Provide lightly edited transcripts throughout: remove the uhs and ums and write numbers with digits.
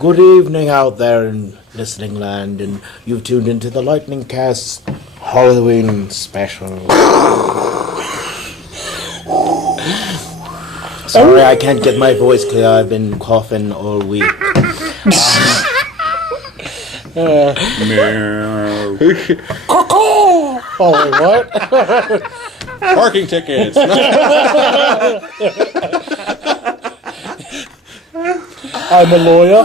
Good evening out there in listening land, and you've tuned into the Lightning Cast Halloween special. Sorry, I can't get my voice clear. I've been coughing all week. Oh, wait, what? Parking tickets. I'm a lawyer.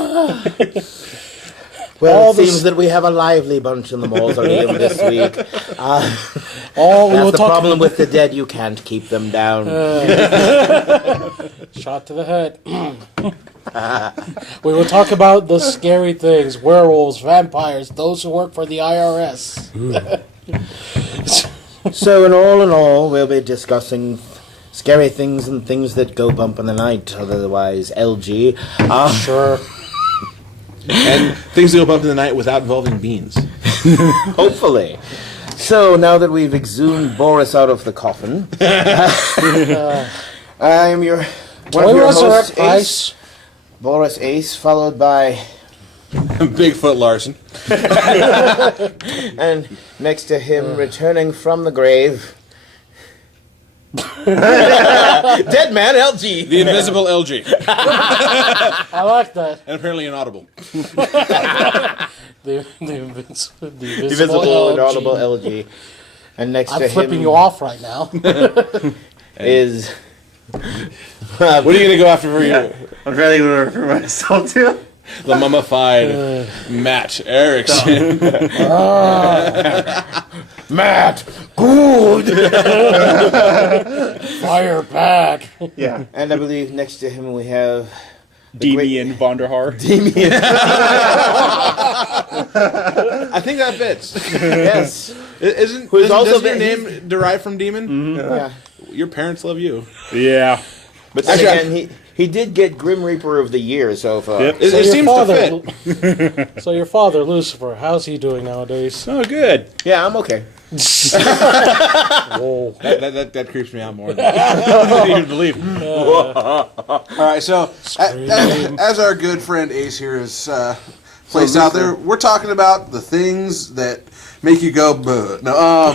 Well, it seems that we have a lively bunch in the mausoleum this week. That's the problem with the dead. You can't keep them down. Shot to the head. We will talk about the scary things. Werewolves, vampires, those who work for the IRS. So, in all, we'll be discussing scary things and things that go bump in the night, otherwise LG. Sure. And things that go bump in the night without involving beans. Hopefully. So, now that we've exhumed Boris out of the coffin, I'm one of your hosts, Ace. Boris Ace, followed by... Bigfoot Larson. And next to him, returning from the grave... Dead man LG. The invisible LG. I like that. And apparently inaudible. The Invisible, inaudible LG. And next to him... I'm flipping you off right now. is... What are you going to go after for you? I'm really going to refer myself to. The mummified Matt Erickson. Matt! Good! Fire back. Yeah. And I believe next to him we have... Demian Vonderhaar. Demian. I think that fits. Yes. Isn't Who's also your name derived from Demon? Mm-hmm. Yeah. Your parents love you. Yeah. But then Actually, again, he did get Grim Reaper of the Year so far. Yep. It seems to fit. So your father, Lucifer, how's he doing nowadays? Oh, good. Yeah, I'm okay. Whoa. That creeps me out more than you believe. All right, so as our good friend Ace here has placed out there, we're talking about the things that make you go, "Buh." No,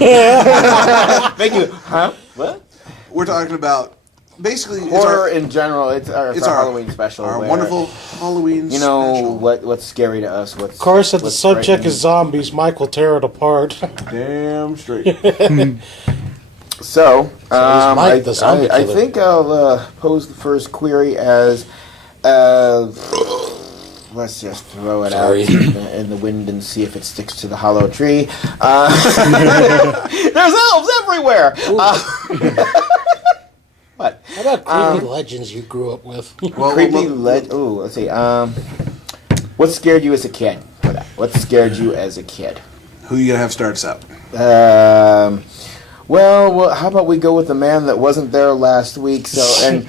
Thank you. Huh? What? we're talking about basically Horror in general. It's our Halloween special. our where, wonderful Halloween. You know special. what's scary to us. Of course, if the what's subject frightening. is zombies, Mike will tear it apart. Damn straight. So, Mike the zombie I killer. think I'll pose the first query as, let's just throw it Sorry. out in the wind and see if it sticks to the hollow tree. There's elves everywhere! What? How about creepy legends you grew up with? Creepy let's see. What scared you as a kid? What scared you as a kid? Who you gonna have start us out? Well, how about we go with the man that wasn't there last week? So, and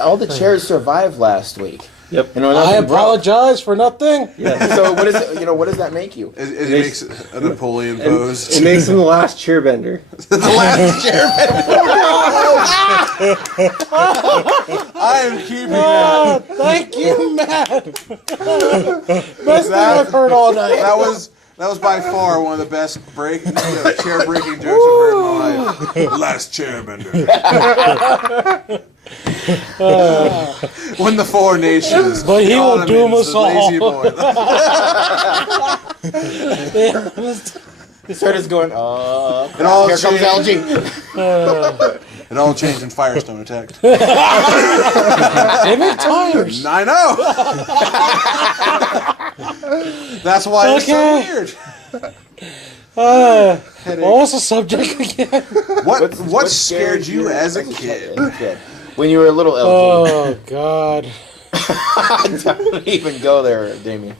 all the chairs survived last week. Yep. You know, I nothing broke. apologize for nothing. So, what is it? What does that make you? It makes a Napoleon pose. It makes him the last chairbender. The last I am keeping that. Oh, thank you, Matt. Best thing I've heard all night. That was by far one of the best chair breaking jokes I've heard in my life. Last chairbender. When the four nations. But he will God, doom it's us the lazy all. boy. His heart is going. It all Here comes changed. LG. It all changed when Firestone attacked. They make tires. I know. That's why it's so Okay. weird. What was the subject again? What scared you as a kid? When you were a little LG. Oh, God. Don't even go there, Damien.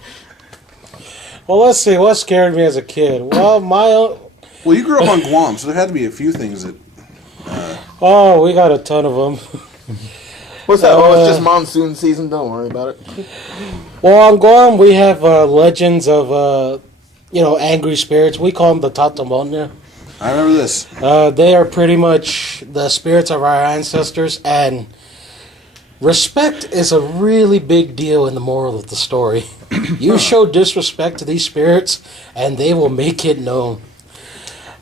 Well, let's see. What scared me as a kid? Well, Well, you grew up on Guam, so there had to be a few things that. we got a ton of them. What's that? It's just monsoon season. Don't worry about it. Well, on Guam, we have legends of, angry spirits. We call them the Tatamonia. I remember this. They are pretty much the spirits of our ancestors, and Respect is a really big deal in the moral of the story. You show disrespect to these spirits, and they will make it known.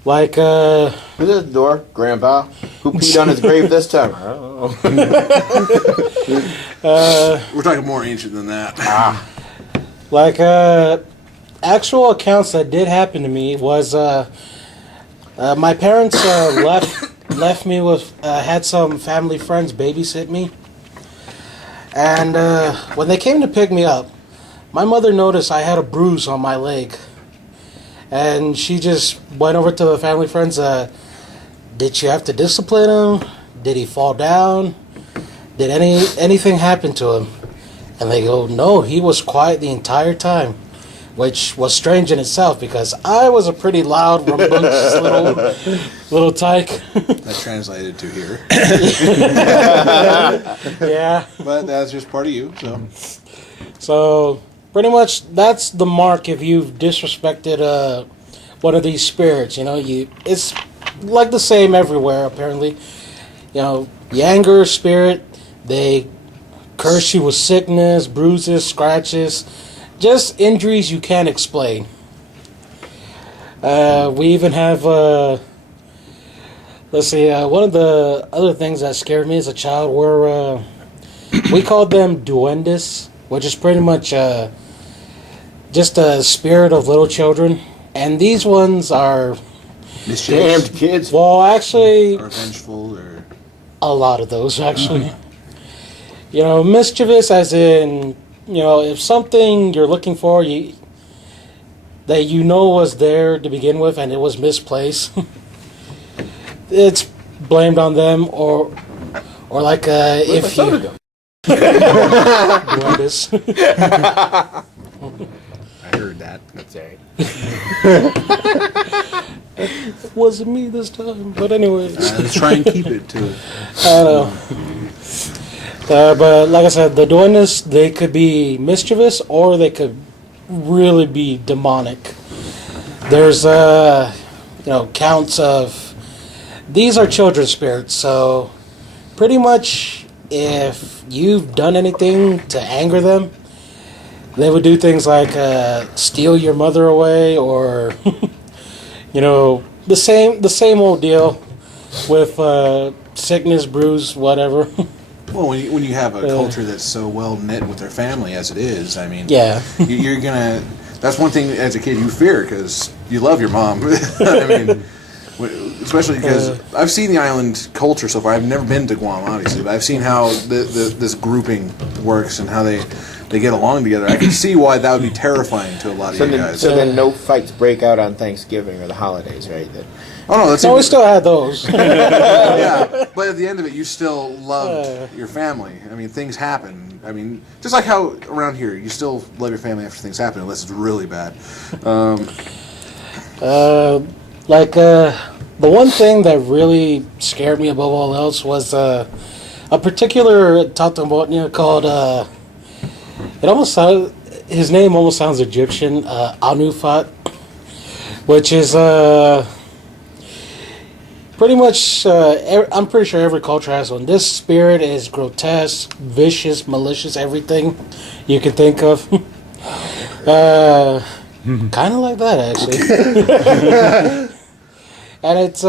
Like, Who's at the door? Grandpa? Who peed on his grave this time? I don't know. We're talking more ancient than that. like, actual accounts that did happen to me was, my parents, left me with, had some family friends babysit me. And when they came to pick me up, my mother noticed I had a bruise on my leg. And she just went over to the family friends. Did you have to discipline him? Did he fall down? Did anything happen to him? And they go, no, he was quiet the entire time. Which was strange in itself because I was a pretty loud, rambunctious little tyke. That translated to here. Yeah. But that's just part of you, so. So, pretty much, that's the mark if you've disrespected one of these spirits. You know, it's like the same everywhere, apparently. You know, you anger a spirit, they curse you with sickness, bruises, scratches, just injuries you can't explain. We even have, let's see, one of the other things that scared me as a child were, we called them duendes, which is pretty much just a spirit of little children. And these ones are, Mischievous. Damned kids. well, actually, Or vengeful, or. a lot of those, actually. You know, mischievous as in, you know, if something you're looking for, that you know was there to begin with and it was misplaced, it's blamed on them, or like if you duendes. I heard that. That's right. It wasn't me this time, but anyways. Let's try and keep it to. I know. But like I said, the duendes, they could be mischievous or they could really be demonic. There's, counts of... These are children's spirits, so pretty much if you've done anything to anger them, they would do things like steal your mother away or, the same old deal with sickness, bruise, whatever. Well, when you have a culture that's so well knit with their family as it is, I mean, Yeah. you're gonna. That's one thing as a kid you fear because you love your mom. I mean, especially because I've seen the island culture so far. I've never been to Guam, obviously, but I've seen how this grouping works and how they get along together. I can see why that would be terrifying to a lot of you guys. So then no fights break out on Thanksgiving or the holidays, right? Oh no, that's So we still had those. yeah, but at the end of it, you still love your family. I mean, things happen. I mean, just like how around here, you still love your family after things happen, unless it's really bad. The one thing that really scared me above all else was a particular Tatamotnia called, his name almost sounds Egyptian, Anufat, which is pretty much, I'm pretty sure every culture has one. This spirit is grotesque, vicious, malicious, everything you can think of. Kind of like that, actually. And it's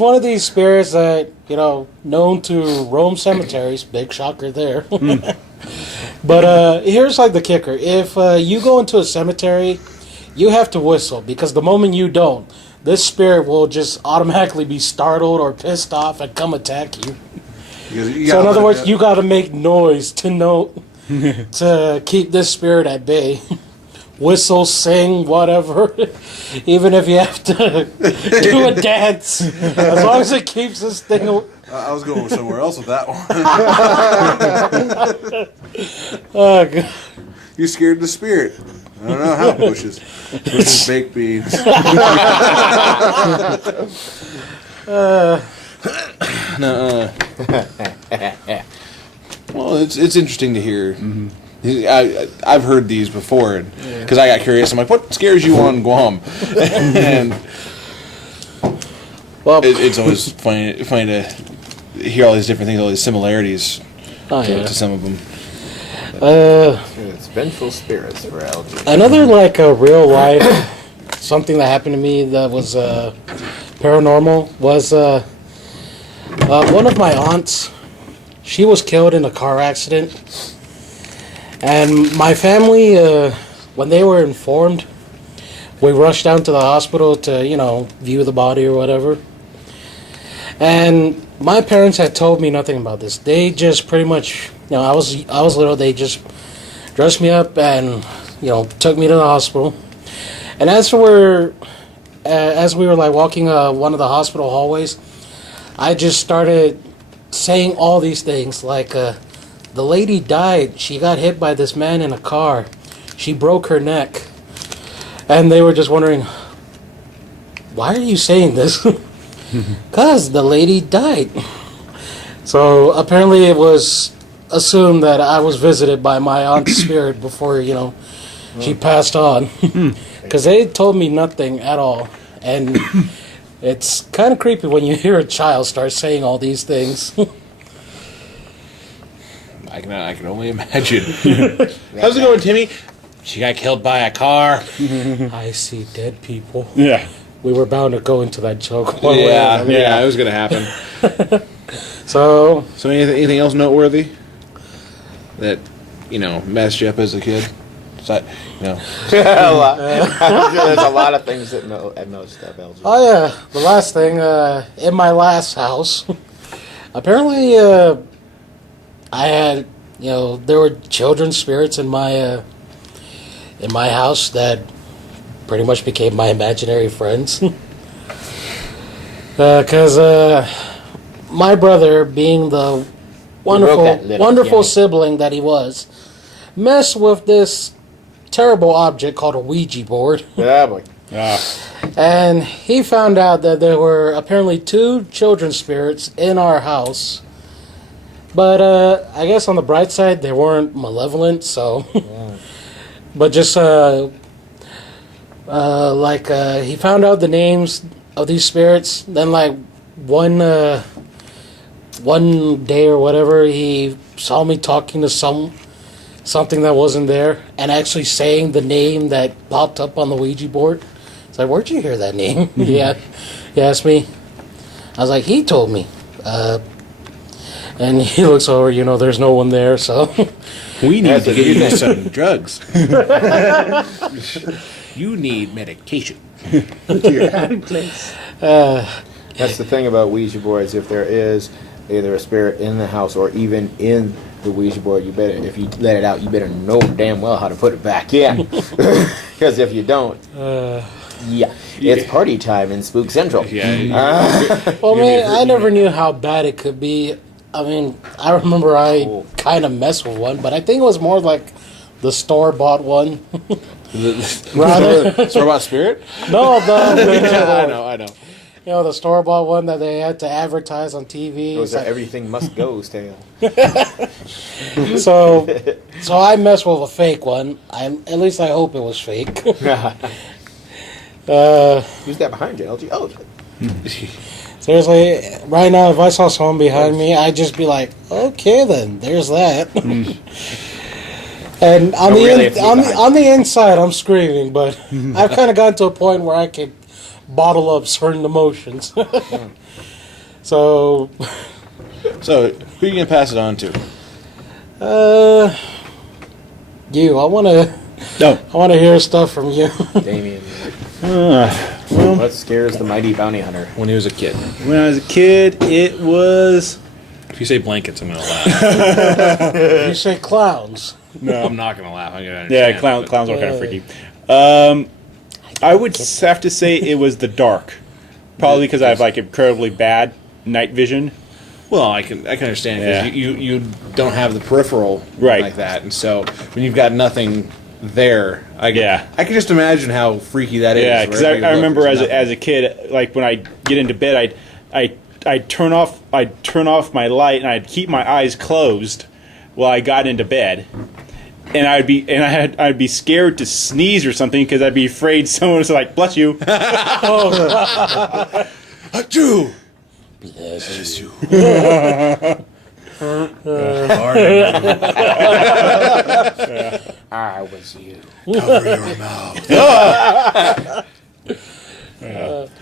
one of these spirits that, known to roam cemeteries. Big shocker there. But here's like the kicker. If you go into a cemetery, you have to whistle, because the moment you don't, this spirit will just automatically be startled or pissed off and come attack you. So in other words, you got to make noise to keep this spirit at bay. Whistle, sing, whatever. Even if you have to do a dance, as long as it keeps this thing. I was going somewhere else with that one. Oh, God. You scared the spirit. I don't know how bushes baked beans. Well, it's interesting to hear. I've heard these before because I got curious. I'm like, what scares you on Guam? And Well, it's always funny to hear all these different things, all these similarities Oh, to, yeah. to some of them. It's vengeful spirits for algae. Another like a real life something that happened to me that was paranormal was one of my aunts. She was killed in a car accident, and my family, when they were informed, we rushed down to the hospital to view the body or whatever. And my parents had told me nothing about this. They just pretty much, I was little. They just dressed me up and took me to the hospital. And as we were like walking one of the hospital hallways, I just started saying all these things like, the lady died. She got hit by this man in a car. She broke her neck. And they were just wondering, why are you saying this? Because the lady died. So apparently it was assumed that I was visited by my aunt's spirit before, she passed on. Because they told me nothing at all. And it's kind of creepy when you hear a child start saying all these things. I can only imagine. How's it going, Timmy? She got killed by a car. I see dead people. Yeah. We were bound to go into that joke. Yeah, it was gonna happen. So, So anything else noteworthy that messed you up as a kid? So, A lot. There's a lot of things that I've noticed that Belgium. oh yeah, the last thing, in my last house, apparently, I had, there were children spirits in my house that pretty much became my imaginary friends. Because my brother, being the wonderful piano. sibling that he was, messed with this terrible object called a Ouija board. Yeah, boy. And he found out that there were apparently 2 children spirits in our house. But I guess on the bright side, they weren't malevolent, so... But just, he found out the names of these spirits. Then, one day or whatever, he saw me talking to something that wasn't there, and actually saying the name that popped up on the Ouija board. It's like, where'd you hear that name? Yeah, he asked me. I was like, he told me. And he looks over, there's no one there, so... we need That's to what get you you think. some drugs. You need medication. That's the thing about Ouija boards. If there is either a spirit in the house or even in the Ouija board, if you let it out, you better know damn well how to put it back in. Because if you don't, it's party time in Spook Central. Yeah. Well, man, I never knew how bad it could be. I mean, I remember I kind of messed with one, but I think it was more like the store-bought one. Rather, Store-bought spirit? no, the Ouija I board. know. The store-bought one that they had to advertise on TV. It was an everything must go's tale. So I messed with a fake one. At least I hope it was fake. Who's that behind you, LG? Oh, Seriously, right now, if I saw someone behind me, I'd just be like, okay then, there's that. And on on the inside, I'm screaming, but I've kind of gotten to a point where I can bottle up certain emotions. So, So, who are you gonna pass it on to? you, I want No. to hear stuff from you. Damien. Well, What scares the mighty bounty hunter? When he was a kid. when I was a kid, it was. If you say blankets, I'm gonna laugh. You say clowns. No. I'm not gonna laugh. I'm gonna Yeah, understand, clowns are kind Uh, of freaky. I would have to say it was the dark. Probably because I have incredibly bad night vision. Well, I can understand because Yeah. you don't have the peripheral Right. like that, and so when you've got nothing there, I can just imagine how freaky that is. Yeah, because wherever you I look, remember there's as a kid, when I get into bed, I'd turn off my light and I'd keep my eyes closed while I got into bed, and I'd be scared to sneeze or something because I'd be afraid someone was like, "Bless you." Achoo! Bless you. I was you. Cover your mouth.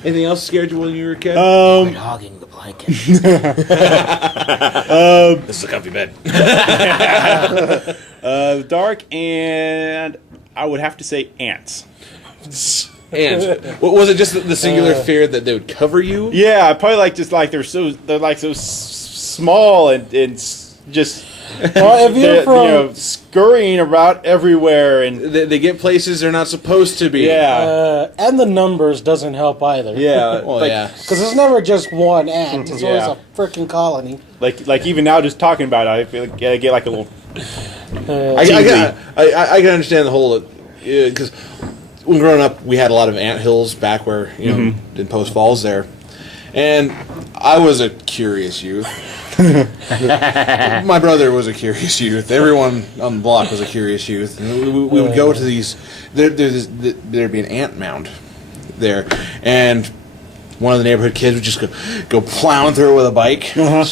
Anything else scared you when you were a kid? Quit hogging the blanket. This is a comfy bed. Dark, and I would have to say ants. And was it just the singular fear that they would cover you? Yeah, probably like just like they're like so small and just Well, if you're from scurrying about everywhere and They get places they're not supposed to be. yeah. and the numbers doesn't help either. Yeah, Well, like, yeah. Because it's never just one ant. It's always Yeah. a freaking colony. like even now, just talking about it, I feel like I get like a little. I can understand the whole because when growing up, we had a lot of ant hills back where in Post Falls there, and I was a curious youth. My brother was a curious youth. Everyone on the block was a curious youth. And we would go to these. There'd be an ant mound there, and one of the neighborhood kids would just go plowing through it with a bike, and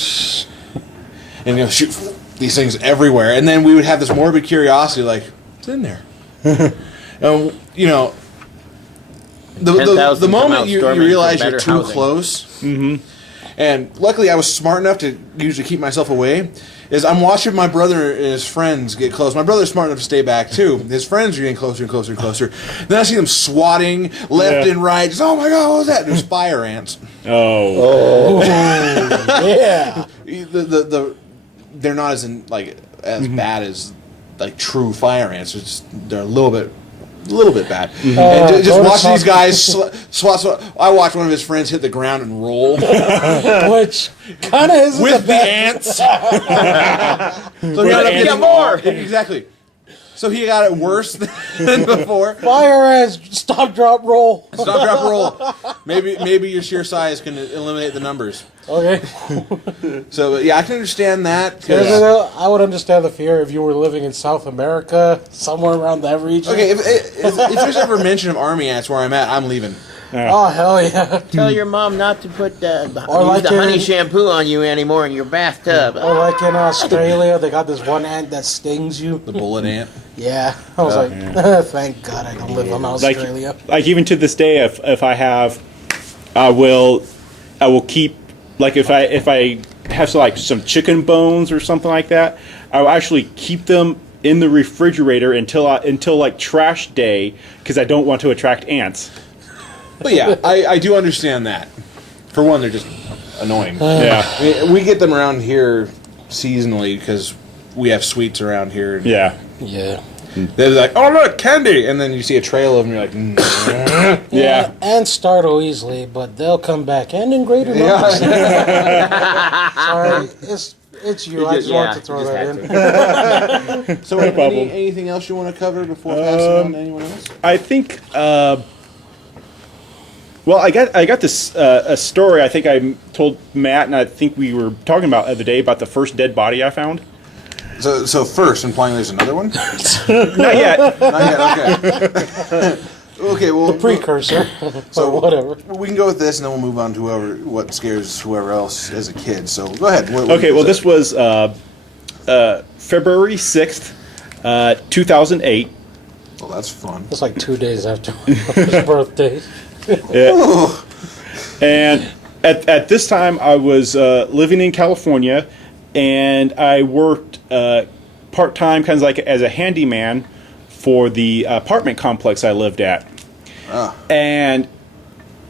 shoot these things everywhere. And then we would have this morbid curiosity, like, what's in there? The 10,000 moment come out you storming realize for you're better too housing. close, and luckily I was smart enough to usually keep myself away, is I'm watching my brother and his friends get close. My brother's smart enough to stay back too. His friends are getting closer and closer and closer. Then I see them swatting left Yeah. and right. Just, oh my God, what was that? There's fire ants. Oh, Yeah. They're not as bad as like true fire ants. They're a little bit bad. And just go to watching these South- guys swat. I watched one of his friends hit the ground and roll Which kind of isn't with the the best. ants. So he ended up ants getting more. Exactly. So he got it worse than before. Fire ants, stop, drop, roll. Stop, drop, roll. Maybe your sheer size can eliminate the numbers. Okay. So yeah, I can understand that. 'Cause- I would understand the fear if you were living in South America, somewhere around that region. Okay, if there's ever mention of army ants where I'm at, I'm leaving. Oh, hell yeah. Tell your mom not to put Or like the honey in- shampoo on you anymore in your bathtub. Or like in Australia, they got this one ant that stings you. The bullet ant. Yeah. I was like, thank God I don't live in Australia. like even to this day, if I have, I will keep like if I have some chicken bones or something like that, I will actually keep them in the refrigerator until like trash day because I don't want to attract ants. But yeah, I do understand that. For one, they're just annoying. Yeah, I mean, we get them around here seasonally because we have sweets around here. yeah, Yeah. They're like, oh look, candy, and then you see a trail of them, you're like, yeah. Ants startle easily, but they'll come back and in greater numbers. Sorry, it's you. I just wanted to throw that in. So anything else you want to cover before passing on to anyone else? I think. Well, I got this a story. I think I told Matt, and I think we were talking about the other day about the first dead body I found. So first, implying there's another one? Not yet. Not yet, okay. Okay, well, Precursor. So- or whatever. we can go with this, and then we'll move on to what scares whoever else as a kid. So go ahead. What Okay. Well, was this was February 6th, 2008. Well, that's fun. It's like 2 days after his birthday. And at this time, I was living in California, and I worked part time, kind of like as a handyman for the apartment complex I lived at. And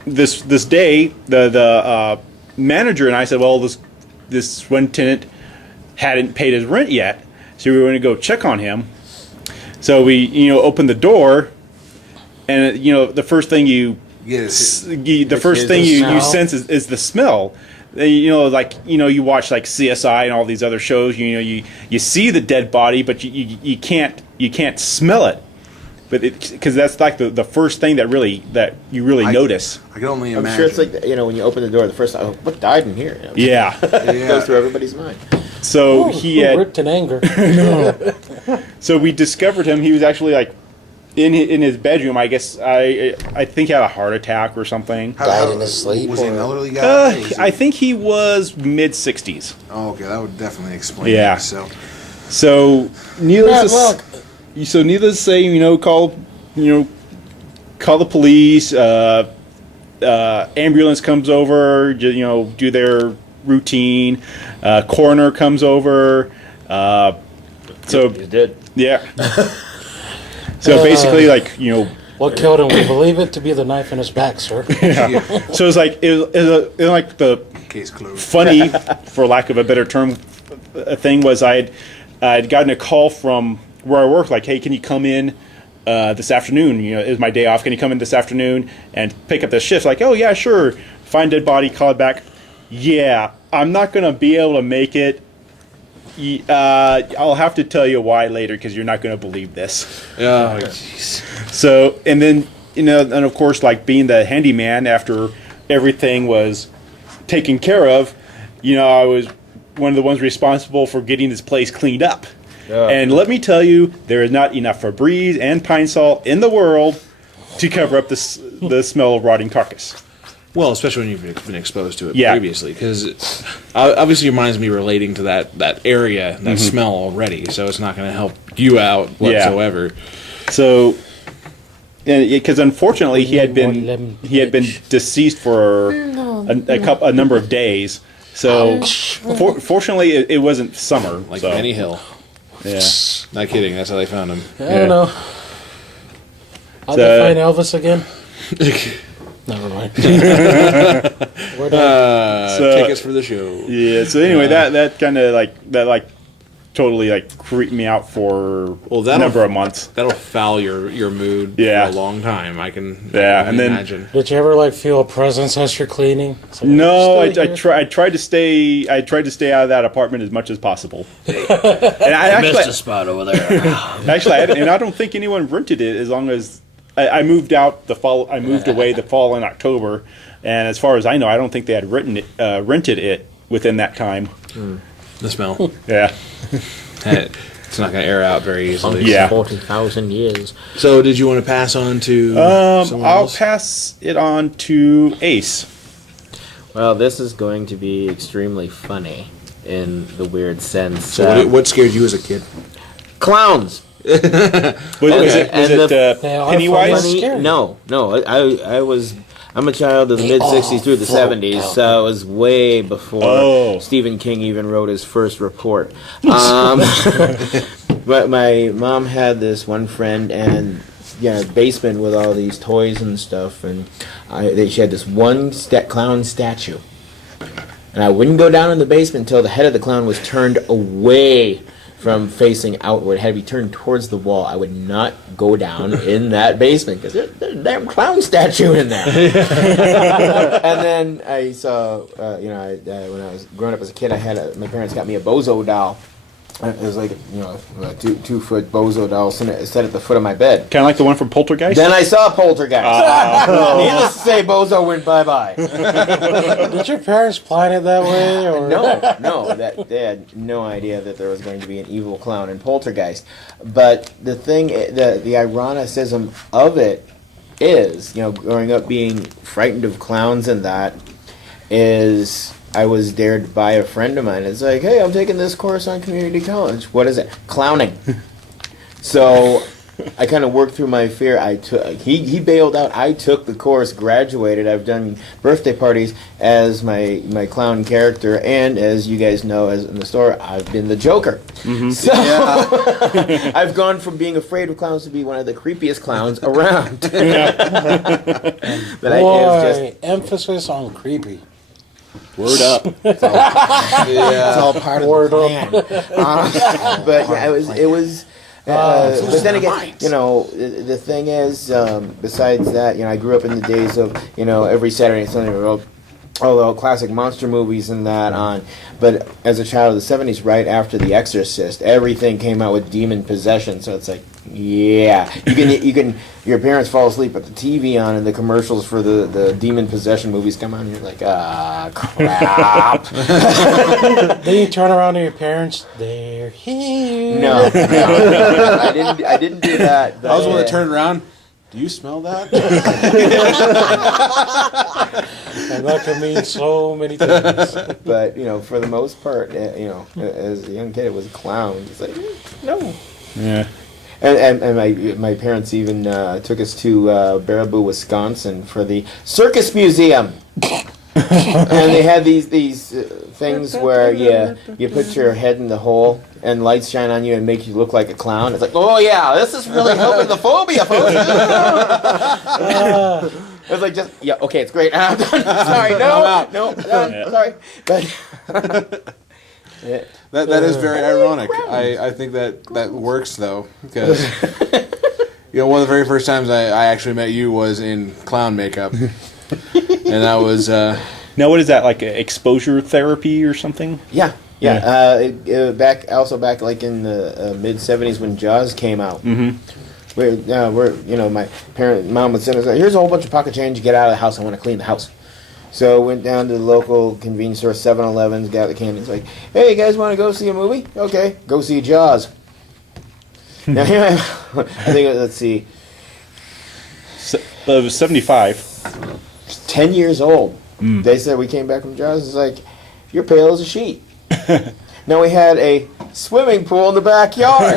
this day, the manager and I said, "Well, this one tenant hadn't paid his rent yet, so we were going to go check on him." So we, opened the door, and the first thing you Yes. the first is thing the you smell. sense is the smell. You watch like CSI and all these other shows. You see the dead body, but you can't smell it. But because that's like the first thing that you really notice. I can only I'm imagine. sure it's like when you open the door the first time. Oh, what died in here? Yeah. It goes through everybody's mind. So Who ripped in anger. So we discovered him. He was actually like in his bedroom. I guess I think he had a heart attack or something. Died in his sleep, Was he or- an elderly guy? Was he- I think he was mid-60s. Oh, okay, that would definitely explain Yeah. it. So, So needless Matt, to look. so needless to say, call the police. Ambulance comes over. Do their routine. Coroner comes over. So He's dead. yeah. So basically, What killed him? We believe it to be the knife in his back, sir. so it's like it was like the case closed. funny, for lack of a better term, thing was I'd gotten a call from where I work, like, hey, can you come in this afternoon? It was my day off. Can you come in this afternoon and pick up the shift? Like, oh yeah, sure. Find dead body, call it back. Yeah, I'm not gonna be able to make it. I'll have to tell you why later because you're not gonna believe this. Oh, jeez. So, and then, and of course, like being the handyman after everything was taken care of, I was one of the ones responsible for getting this place cleaned up. Yeah. And let me tell you, there is not enough Febreze and Pine Sol in the world to cover up the smell of rotting carcass. Well, especially when you've been exposed to it Yeah. previously, because obviously your mind's going to be relating to that area, that smell already, so it's not going to help you out whatsoever. So, because unfortunately he had One been lemon deceased for a number of days. So, fortunately, it wasn't summer. Like so, Benny Hill. Yeah. Not kidding, that's how they found him. I don't know. How'd So- they find Elvis again? Never mind. We're done. So- Tickets for the show. Yeah. So anyway, that kind of totally creeped me out for Well, a that'll- number of months. That'll foul your mood Yeah. for a long time. I can Yeah, only and then- imagine. Did you ever feel a presence as you're cleaning? It's like, No, I "Still here?" tried to stay. I tried to stay out of that apartment as much as possible. And I Missed a actually, spot over there. and I don't think anyone rented it as long as I moved out the fall. I moved away the fall in October, and as far as I know, I don't think they had rented it within that time. The smell. Yeah. It's not going to air out very easily. Yeah. 40,000 years. So, did you want to pass on to someone I'll else? pass it on to Ace. Well, this is going to be extremely funny in the weird sense. So, what scared you as a kid? Clowns. Was it and They are Pennywise? funny. Scary. No. I'm a child of the mid '60s through the '70s, so it was way before Stephen King even wrote his first report. But my mom had this one friend, and basement with all these toys and stuff, and she had this one clown statue, and I wouldn't go down in the basement until the head of the clown was turned away from facing outward. It had to be turned towards the wall. I would not go down in that basement because there's a damn clown statue in there. And then I saw, when I was growing up as a kid, my parents got me a Bozo doll. It was like, a 2-foot Bozo doll set at the foot of my bed. Kind of like the one from Poltergeist? Then I saw Poltergeist. Needless to say, Bozo went bye-bye. Did your parents plan it that way? Or? No, they had no idea that there was going to be an evil clown in Poltergeist. But the thing, the ironicism of it is, growing up being frightened of clowns and that, is I was dared by a friend of mine. It's like, hey, I'm taking this course on community college. What is it? Clowning. So I kind of worked through my fear. He bailed out. I took the course, graduated. I've done birthday parties as my clown character, and as you guys know, as in the store, I've been the Joker. Mm-hmm. So I've gone from being afraid of clowns to be one of the creepiest clowns around. But Boy, emphasis on creepy. Word up. it's all part of Word the plan. But yeah, it was. But then again, the thing is, besides that, I grew up in the days of, every Saturday and Sunday, although classic monster movies and that on. But as a child of the 70s, right after The Exorcist, everything came out with demon possession. So it's like, yeah, your parents fall asleep with the TV on, and the commercials for the demon possession movies come on, and you're like, crap. Then you turn around to your parents, they're here. No, I didn't do that. I was the one that turned around. Do you smell that? And that can mean so many things. But for the most part, as a young kid, it was a clown. It's like, no. Yeah. And my parents even took us to Baraboo, Wisconsin for the Circus Museum. And they had these things where you put your head in the hole and lights shine on you and make you look like a clown. It's like, oh yeah, this is really helping the phobia, folks. It's like okay, it's great. I'm done. Sorry, no, I'm done. Sorry, but. That is very ironic. I think that works though, because one of the very first times I actually met you was in clown makeup, and that was Now, what is that, like exposure therapy or something? Yeah. Back like in the mid '70s when Jaws came out. Mm-hmm. My mom would send us, here's a whole bunch of pocket change. Get out of the house. I want to clean the house. So went down to the local convenience store, 7-Elevens, got the candy. It's like, hey, you guys want to go see a movie? Okay, go see Jaws. Now here I think, let's see. It was 75. 10 years old. They said we came back from Jaws. It's like, you're pale as a sheet. Now we had a swimming pool in the backyard.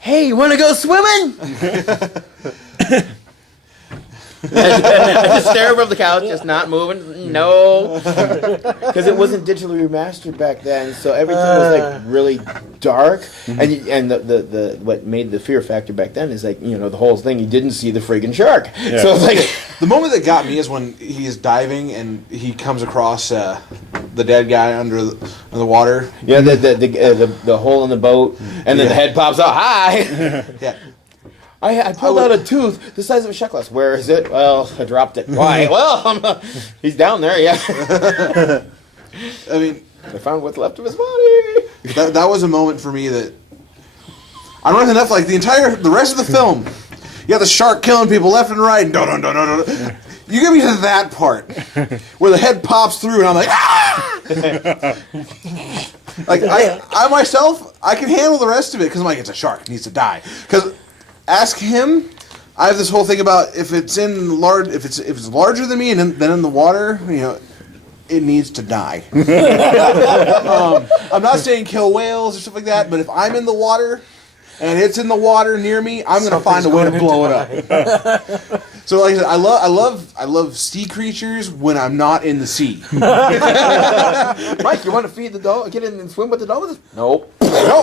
Hey, you want to go swimming? I just stare above the couch, just not moving. No, because it wasn't digitally remastered back then, so everything was like really dark. And the what made the fear factor back then is like the whole thing. You didn't see the friggin' shark, so it's like the moment that got me is when he's diving and he comes across the dead guy under the water. Yeah, the hole in the boat, and then the head pops out. Hi. Yeah. I pulled out a tooth the size of a shot glass. Where is it? Well, I dropped it. Why? Well, he's down there, yeah. I mean, I found what's left of his body. That was a moment for me that I don't have enough. Like the rest of the film, you got the shark killing people left and right. No. You get me to that part where the head pops through, and I'm like, ah! Like I myself, I can handle the rest of it because I'm like, it's a shark, it needs to die. Because ask him. I have this whole thing about if it's larger than me and then in the water, it needs to die. I'm not saying kill whales or stuff like that, but if I'm in the water and it's in the water near me, I'm going to find a way to blow it up. So like I said, I love sea creatures when I'm not in the sea. Mike, you want to feed the dog? Get in and swim with the dolphins? Nope. No,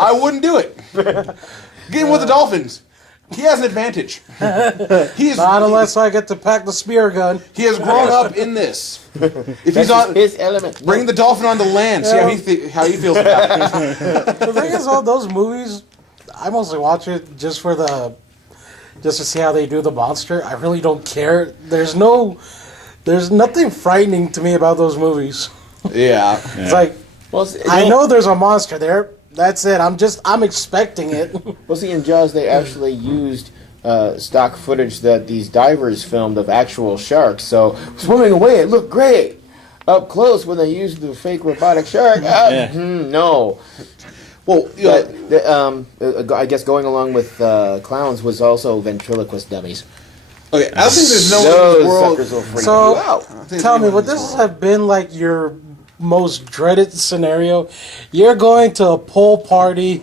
I wouldn't do it. Get in with the dolphins. He has an advantage. Not unless I get to pack the spear gun. He has grown up in this. If That's he's on his element. bring the dolphin onto land. See how he feels about it. The thing is, all those movies, I mostly watch it just to see how they do the monster. I really don't care. There's nothing frightening to me about those movies. Yeah. It's like, I know there's a monster there. That's it. I'm expecting it. Well, see, in Jaws, they actually used stock footage that these divers filmed of actual sharks. So, swimming away, it looked great. Up close, when they used the fake robotic shark, no. Well, I guess going along with clowns was also ventriloquist dummies. okay. I don't think there's no one in Those this world. suckers will freak So, you out. tell me, would this have been like your most dreaded scenario? You're going to a pool party.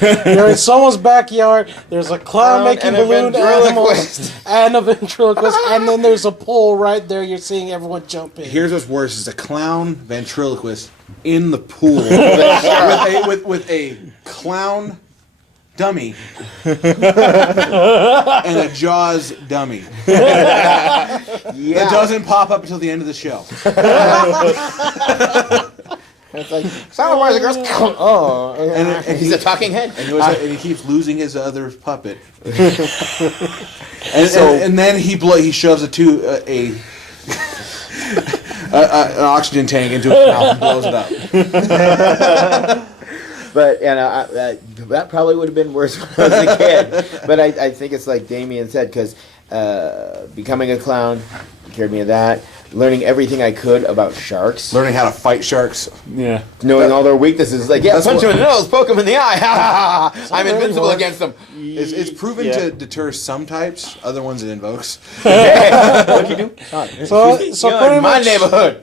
You're in someone's backyard. There's a clown making and a balloon ventriloquist. animals and a ventriloquist, and then there's a pool right there. You're seeing everyone jump in. Here's what's worse: is a clown ventriloquist in the pool with a clown dummy and a Jaws dummy that doesn't pop up until the end of the show. It's like, Star Wars, the girls. Oh, And he's he- a talking head. And he keeps losing his other puppet. and then he shoves an oxygen tank into his mouth and blows it up. But that probably would have been worse when I was a kid. But I think it's like Damien said, because becoming a clown cured me of that. Learning everything I could about sharks. Learning how to fight sharks. Yeah. Knowing all their weaknesses. Like, yeah, That's punch him what- in the nose, poke him in the eye. Ha ha ha! I'm really invincible works. against them. It's proven Yeah. to deter some types, other ones it invokes. What'd you do? So You're pretty in my much, neighborhood.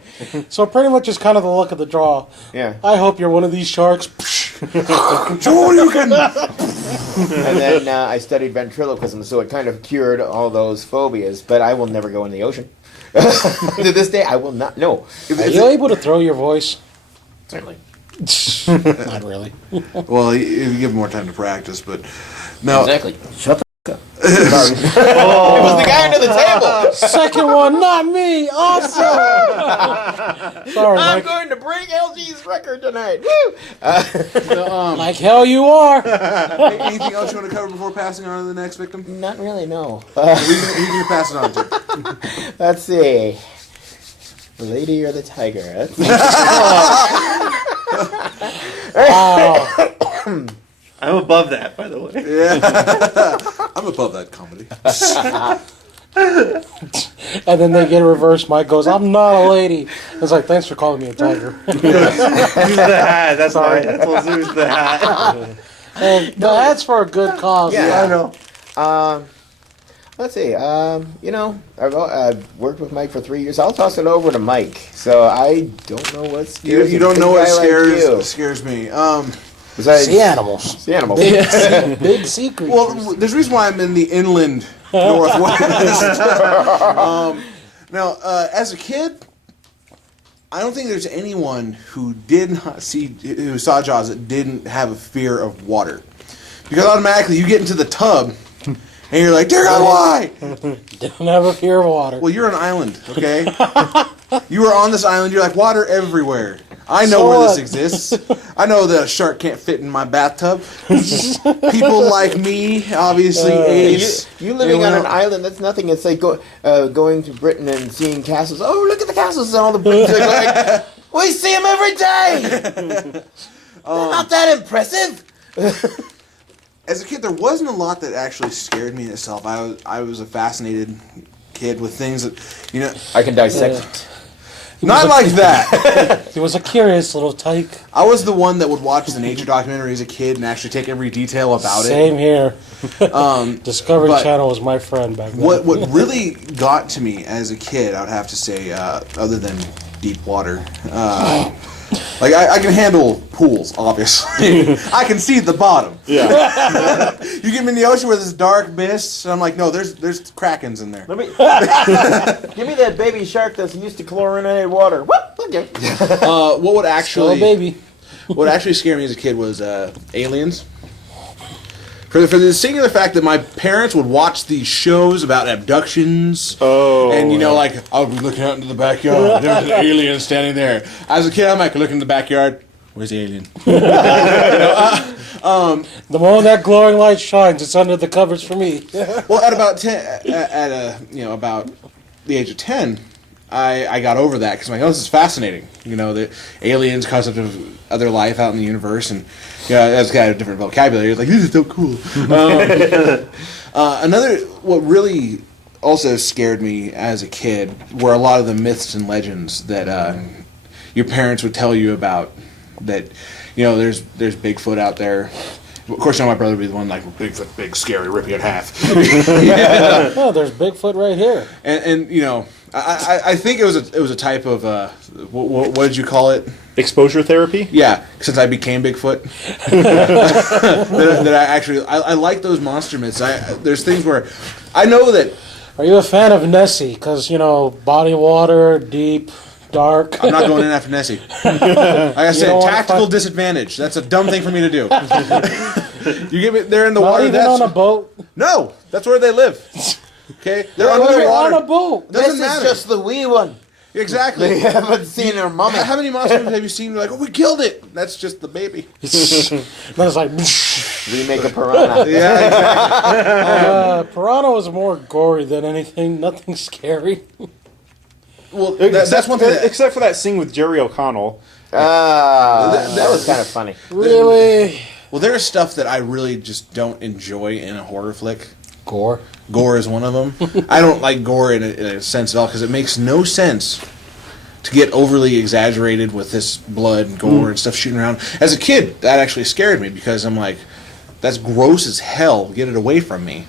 so pretty much is kind of the luck of the draw. Yeah. I hope you're one of these sharks. Shoryuken! And then I studied ventriloquism, so it kind of cured all those phobias. But I will never go in the ocean. To this day, I will not. No. Are you able to throw your voice? Certainly. Not really. Well, you give more time to practice, but no. Exactly. Shut the fuck up. It was the guy under the table. Second one, not me. Awesome. Sorry, I'm Mike. going to break LG's record tonight. Woo! Like hell you are. Anything else you want to cover before passing on to the next victim? Not really, no. Who you gonna pass it on to? Let's see. The lady or the tiger? Let's see. I'm above that, by the way. I'm above that comedy. And then they get reversed. Mike goes, I'm not a lady. It's like, thanks for calling me a tiger. Use the hat. That's all right. Let's use the hat. And that's for a good cause. Yeah. I know. Let's see. I've worked with Mike for 3 years. I'll toss it over to Mike. So I don't know what scares You don't a know big what guy like scares me. you. Besides Sea animals. sea animals. Big sea creatures. Well, there's a reason why I'm in the inland northwest. Now, as a kid, I don't think there's anyone who who saw Jaws that didn't have a fear of water, because automatically you get into the tub and you're like, "Dear God, why?" Don't have a fear of water. Well, you're an island, okay? You are on this island. You're like, water everywhere. I know So where this what? exists. I know that a shark can't fit in my bathtub. People like me, obviously, Ace. You living on know, an island, that's nothing. It's like going to Britain and seeing castles. Oh, look at the castles and all the Britons are like, we see them every day. They're not that impressive. As a kid, there wasn't a lot that actually scared me in itself. I was a fascinated kid with things that, you know, I can dissect it. not like that. He was a curious little tyke. I was the one that would watch the nature documentary as a kid and actually take every detail about Same here. it. Discovery but- Channel was my friend back then. What really got to me as a kid, I would have to say, other than deep water, like I can handle pools, obviously. I can see the bottom. Yeah. You get me in the ocean where there's dark mists, and I'm like, no, there's krakens in there. Let me give me that baby shark that's used to chlorinated water. Whoop, okay. What would Still a actually baby. what actually scared me as a kid was aliens. For the singular fact that my parents would watch these shows about abductions. Oh. And, you know, like, I would be looking out into the backyard. There's an alien standing there. As a kid, I'm like, looking in the backyard. Where's the alien? The moment that glowing light shines, it's under the covers for me. Well, at about 10, about the age of 10, I got over that because I'm like, oh, this is fascinating. You know, the aliens, concept of other life out in the universe, and that's kind of a different vocabulary. It's like, this is so cool. What really also scared me as a kid were a lot of the myths and legends that your parents would tell you about. That, you know, there's Bigfoot out there. Of course, now my brother would be the one like, Bigfoot, big, scary, rip you in half. Oh, there's Bigfoot right here. And you know, I think it was a type of what did you call it? Exposure therapy? Yeah, since I became Bigfoot, that I actually I like those monster myths. There's things where I know that Are you a fan of Nessie? Because, body of water, deep, dark. I'm not going in after Nessie. Like I said, don't wanna tactical fight- disadvantage. That's a dumb thing for me to do. You get me there in the Not water. even That's on a boat. no. That's where they live. Okay, they're Well, under the you're on water. a boat. Doesn't This matter. is just the wee one. Exactly. They haven't seen their mummy. How many monster movies have you seen? You're like, oh, we killed it. That's just the baby. Then it's like, Remake a piranha. Yeah, exactly. Piranha was more gory than anything. Nothing scary. Well, that's one thing. Except for that scene with Jerry O'Connell. That was kind of funny. Really? Well, there's stuff that I really just don't enjoy in a horror flick. Gore. Gore is one of them. I don't like gore in a sense at all because it makes no sense to get overly exaggerated with this blood and gore and stuff shooting around. As a kid, that actually scared me because I'm like, that's gross as hell. Get it away from me.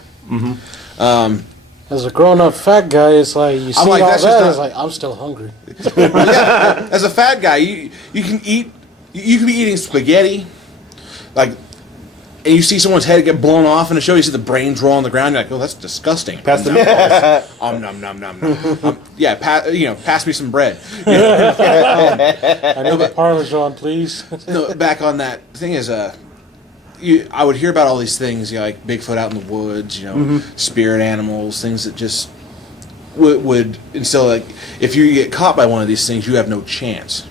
As a grown-up fat guy, it's like you see like, all that's that. just It's not- like I'm still hungry. Yeah, as a fat guy, you can eat. You can be eating spaghetti, like, and you see someone's head get blown off in a show. You see the brains roll on the ground. You're like, oh, that's disgusting. Pass the Nom nom nom nom. Yeah, pass me some bread. I need the Parmesan, please. No, back on that thing is I would hear about all these things, like Bigfoot out in the woods, spirit animals, things that just would instill, like, if you get caught by one of these things, you have no chance.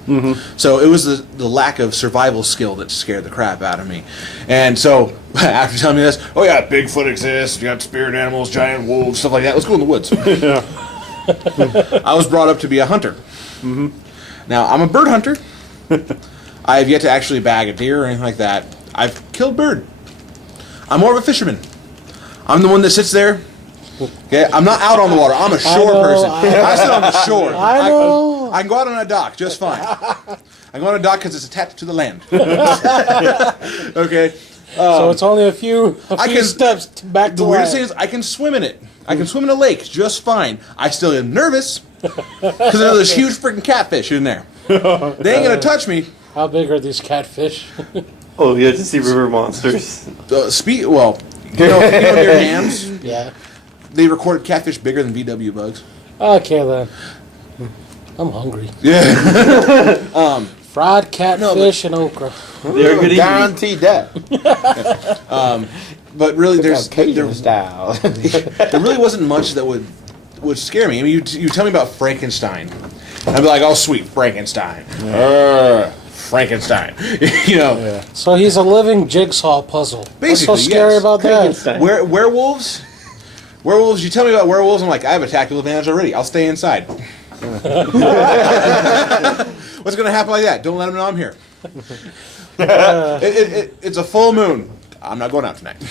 So it was the lack of survival skill that scared the crap out of me. And so after telling me this, oh yeah, Bigfoot exists, you got spirit animals, giant wolves, stuff like that. Let's go in the woods. I was brought up to be a hunter. Now I'm a bird hunter. I have yet to actually bag a deer or anything like that. I've killed bird. I'm more of a fisherman. I'm the one that sits there. Okay, I'm not out on the water. I'm a shore person. I sit on the shore. I know. I can go out on a dock just fine. I can go on a dock because it's attached to the land. Okay. So it's only a few can- steps back to The weirdest thing land. is I can swim in it. I can swim in a lake just fine. I still am nervous because I know there's huge freaking catfish in there. They ain't gonna touch me. How big are these catfish? Oh, you have to see river monsters. You know near Hams, Yeah. they recorded catfish bigger than VW bugs. Okay then. I'm hungry. Yeah. Fried catfish and okra. They're good eating. Guaranteed that. But really, there Cajun style. really wasn't much that would scare me. I mean, you tell me about Frankenstein, and I'd be like, oh sweet, Frankenstein. Frankenstein. So he's a living jigsaw puzzle. What's so Basically, scary yes. about that? Frankenstein. Werewolves. You tell me about werewolves, I'm like, I have a tactical advantage already. I'll stay inside. What's going to happen like that? Don't let them know I'm here. It's a full moon. I'm not going out tonight.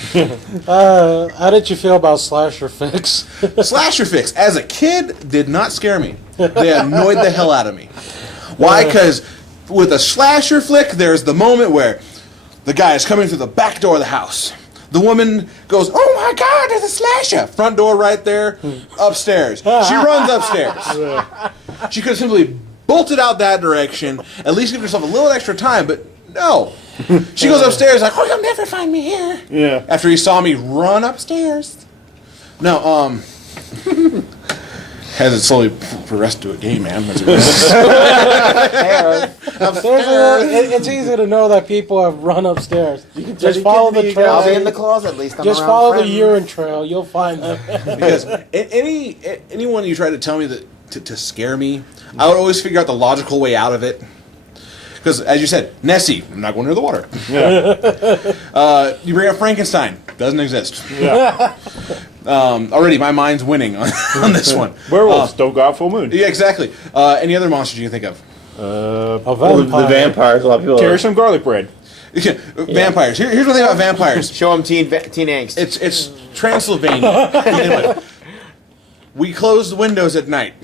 How did you feel about slasher fix? Slasher fix, as a kid, did not scare me. They annoyed the hell out of me. Why? Because with a slasher flick, there's the moment where the guy is coming through the back door of the house. The woman goes, oh my God, there's a slasher. Front door right there, upstairs. She runs upstairs. She could have simply bolted out that direction, at least give herself a little extra time, but no. She goes upstairs like, oh, you'll never find me here. Yeah. After he saw me run upstairs. No, has it slowly progressed to a game, man. It's easy to know that people have run upstairs. Just follow the I'll be in trail. the closet at least. I'm Just around follow the friends. urine trail. You'll find them. Because anyone you try to tell me that to scare me, I would always figure out the logical way out of it. Because, as you said, Nessie, I'm not going near the water. Yeah. You bring up Frankenstein, doesn't exist. Yeah. Already, my mind's winning on this one. Werewolves don't go out full moon. Yeah, exactly. Any other monsters you can think of? A Well, the vampire. vampires, a lot of people Carry are. some garlic bread. Vampires. Here's one thing about vampires. Show them teen angst. It's Transylvania. to begin with. We close the windows at night.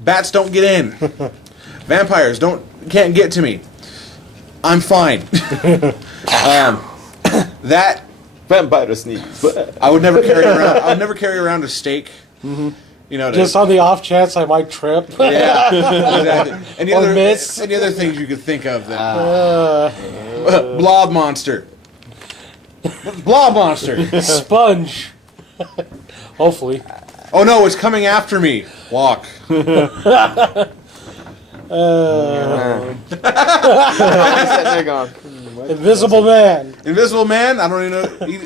Bats don't get in. Vampires can't get to me. I'm fine. That Vampire sneak. I would never carry around. I would never carry around a stake. Just on the off chance I might trip. yeah, exactly. Any Or other miss. any other things you could think of? That blob monster. Blob monster. Sponge. Hopefully. Oh no, it's coming after me. Walk. Sitting there going, Invisible Man. Invisible Man. I don't even know.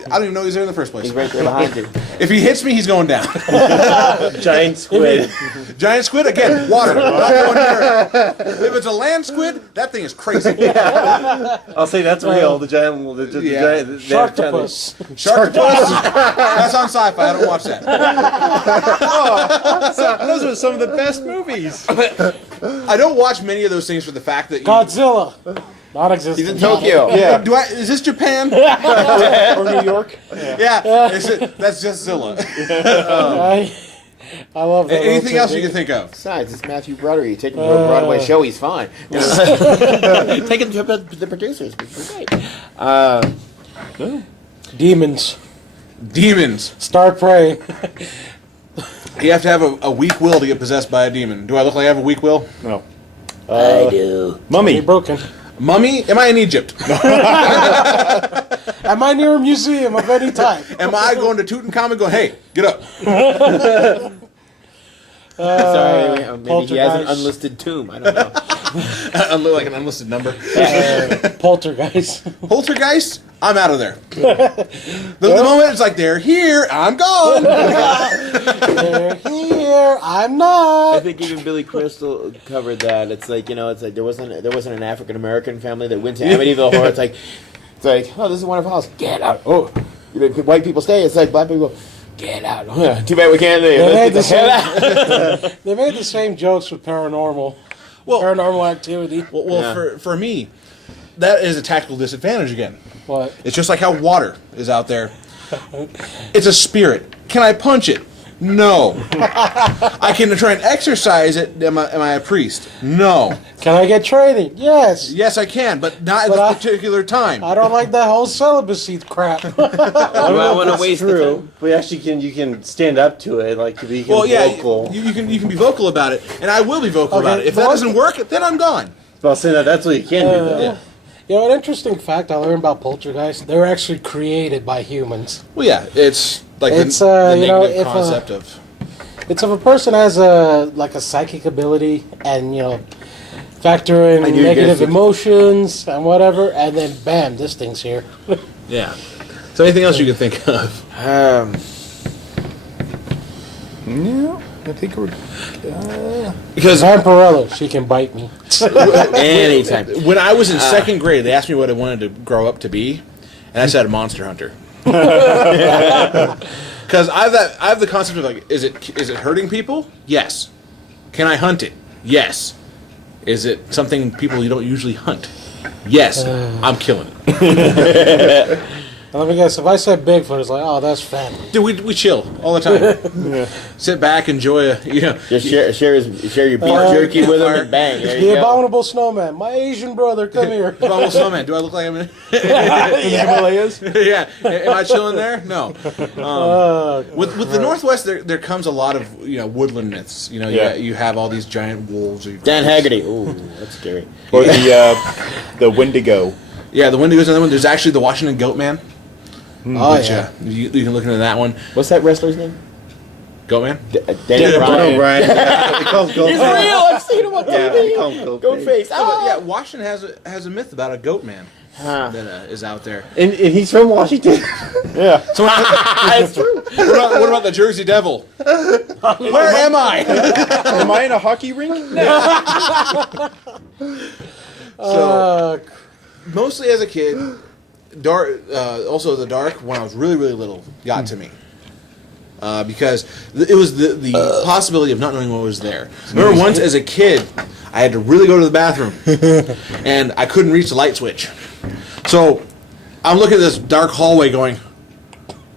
I don't even know he's there in the first place. He's right there behind you. If he hits me, he's going down. Giant squid. Giant squid again. Water. Not going near it. If it's a land squid, that thing is crazy. I'll say that's real. The giant. Sharktopus. Sharktopus. That's on Sci-Fi. I don't watch that. Those are some of the best movies. I don't watch many of those things for the fact that Godzilla. Non-existent. He's in Tokyo. Yeah. Is this Japan? Or New York. Yeah. That's just Zilla. I love that. Anything else you can think of? Besides, it's Matthew Broderick. You take him to a Broadway show, he's fine. Take him to the producers. Great. Demons. Demons. Start praying. You have to have a weak will to get possessed by a demon. Do I look like I have a weak will? No. I do. Mummy. You're broken. Mummy? Am I in Egypt? Am I near a museum of any type? Am I going to Tutankhamun going, hey, get up? Sorry, maybe he has an Poltergeist. unlisted tomb. I don't know. I look like an unlisted number. Poltergeist. Poltergeist? I'm out of there. The moment it's like, they're here, I'm gone. They're here. I'm I not. think even Billy Crystal covered that. It's like, it's like there wasn't an African American family that went to Amityville Horror. It's like, oh, this is a wonderful house. Get out. Oh, white people stay. It's like black people. Get out. Too bad we can't leave. Let's get the hell out. They made the same jokes with paranormal. Paranormal Activity. Well, for me, that is a tactical disadvantage again. What? It's just like how water is out there. It's a spirit. Can I punch it? No. I can try and exercise it. Am I a priest? No. Can I get training? Yes. Yes, I can, but not But at this particular time. I don't like that whole celibacy crap. I want to waste the True, time. but actually, you can stand up to it. Like you can Well, yeah, vocal. you can be vocal about it, and I will be vocal Okay, about it. If that but- doesn't work, then I'm gone. Well, saying that's what you can do though. Yeah. You know, an interesting fact I learned about poltergeists, they're actually created by humans. Well, yeah, it's like It's, the you know, negative if, concept of. It's if a person has a psychic ability and, factor in I knew you guys negative would- emotions and whatever, and then bam, this thing's here. Yeah. So anything else you can think of? No, I think we're. Because Vampirella, she can bite me. Anytime. when I was in second grade, they asked me what I wanted to grow up to be, and I said a monster hunter. Because I have the concept of like, is it hurting people? Yes. Can I hunt it? Yes. Is it something people you don't usually hunt? Yes. I'm killing it. Let me guess, if I said Bigfoot, it's like, oh, that's family. Dude, we chill all the time. Sit back, enjoy Just share your beef jerky with him and bang. There The you go. abominable snowman, my Asian brother, come here. Almost snowman. Do I look like I'm in? Himalayas. Yeah. Am I chilling there? No. With the Northwest, there comes a lot of woodland myths. Yeah. You have all these giant wolves. Dan Haggerty. Ooh, that's scary. Or the Wendigo. Yeah, the Wendigo's another one. There's actually the Washington Goat Man. Oh, Which, yeah. you can look into that one. What's that wrestler's name? Goat Man. Daniel Bryan. Bryan. Yeah, we call him Goat He's Man. real. I've seen him on Yeah, we TV. call him Goat Goat face. Yeah, Washington has a myth about a goat man that is out there. And he's from Washington. Yeah. It's true. What about the Jersey Devil? Where am I? Am I in a hockey rink? Mostly as a kid, dark. Also, the dark when I was really little got to me. Because it was the possibility of not knowing what was there. Remember once as a kid, I had to really go to the bathroom, and I couldn't reach the light switch. So I'm looking at this dark hallway going,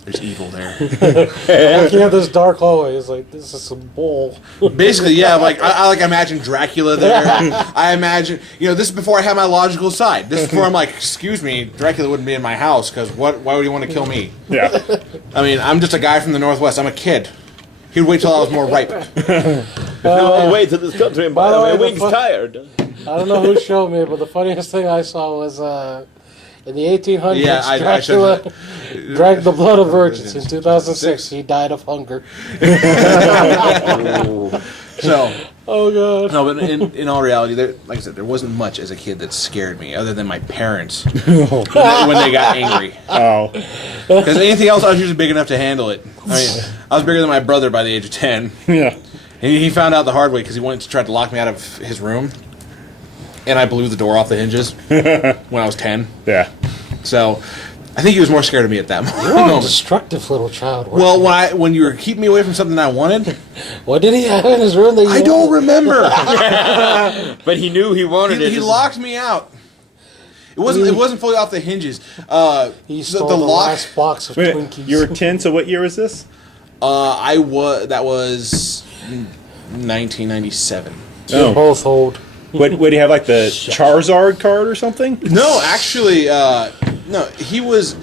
there's evil there. Looking at this dark hallway, it's like, this is some bull. Basically, yeah, I imagine Dracula there. I imagine, this is before I have my logical side. This is before I'm like, excuse me, Dracula wouldn't be in my house, because why would he want to kill me? Yeah. I mean, I'm just a guy from the Northwest. I'm a kid. He'd wait till I was more ripe. No way to this country and By the my way, the wings fu- tired. I don't know who showed me, but the funniest thing I saw was in the 1800s, Yeah, I Dracula drank the blood of virgins. In 2006, he died of hunger. So, Oh god. No, but in all reality, like I said, there wasn't much as a kid that scared me, other than my parents when they got angry. Oh, Because anything else, I was usually big enough to handle it. I mean, I was bigger than my brother by the age of 10. yeah. And he found out the hard way because he wanted to try to lock me out of his room, and I blew the door off the hinges when I was 10. Yeah. So I think he was more scared of me at that You're a moment. destructive little child. Well, when you were keeping me away from something I wanted, What did he have in his room that you I don't remember. But he knew he wanted it. He locked me out. It wasn't fully off the hinges. He the stole the lock. last box of Wait, Twinkies. you were 10, so what year was this? That was 1997. You're both old. What do you have, like the Charizard card or something? No, actually, no. He was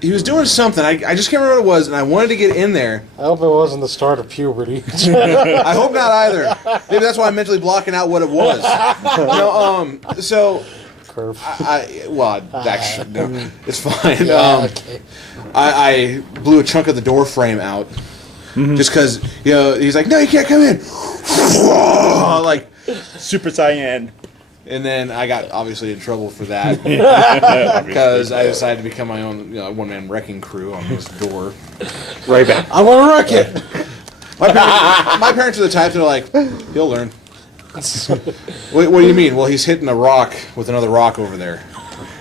doing something. I just can't remember what it was, and I wanted to get in there. I hope it wasn't the start of puberty. I hope not either. Maybe that's why I'm mentally blocking out what it was. So Curve. actually, no, it's fine. Yeah, okay. I blew a chunk of the door frame out just because he's like, no, you can't come in. Like, Super Saiyan. and then I got obviously in trouble for that because I decided to become my own one-man wrecking crew on this door. right back. I want to wreck it. My parents are the type that are like, he'll learn. What do you mean? Well, he's hitting a rock with another rock over there.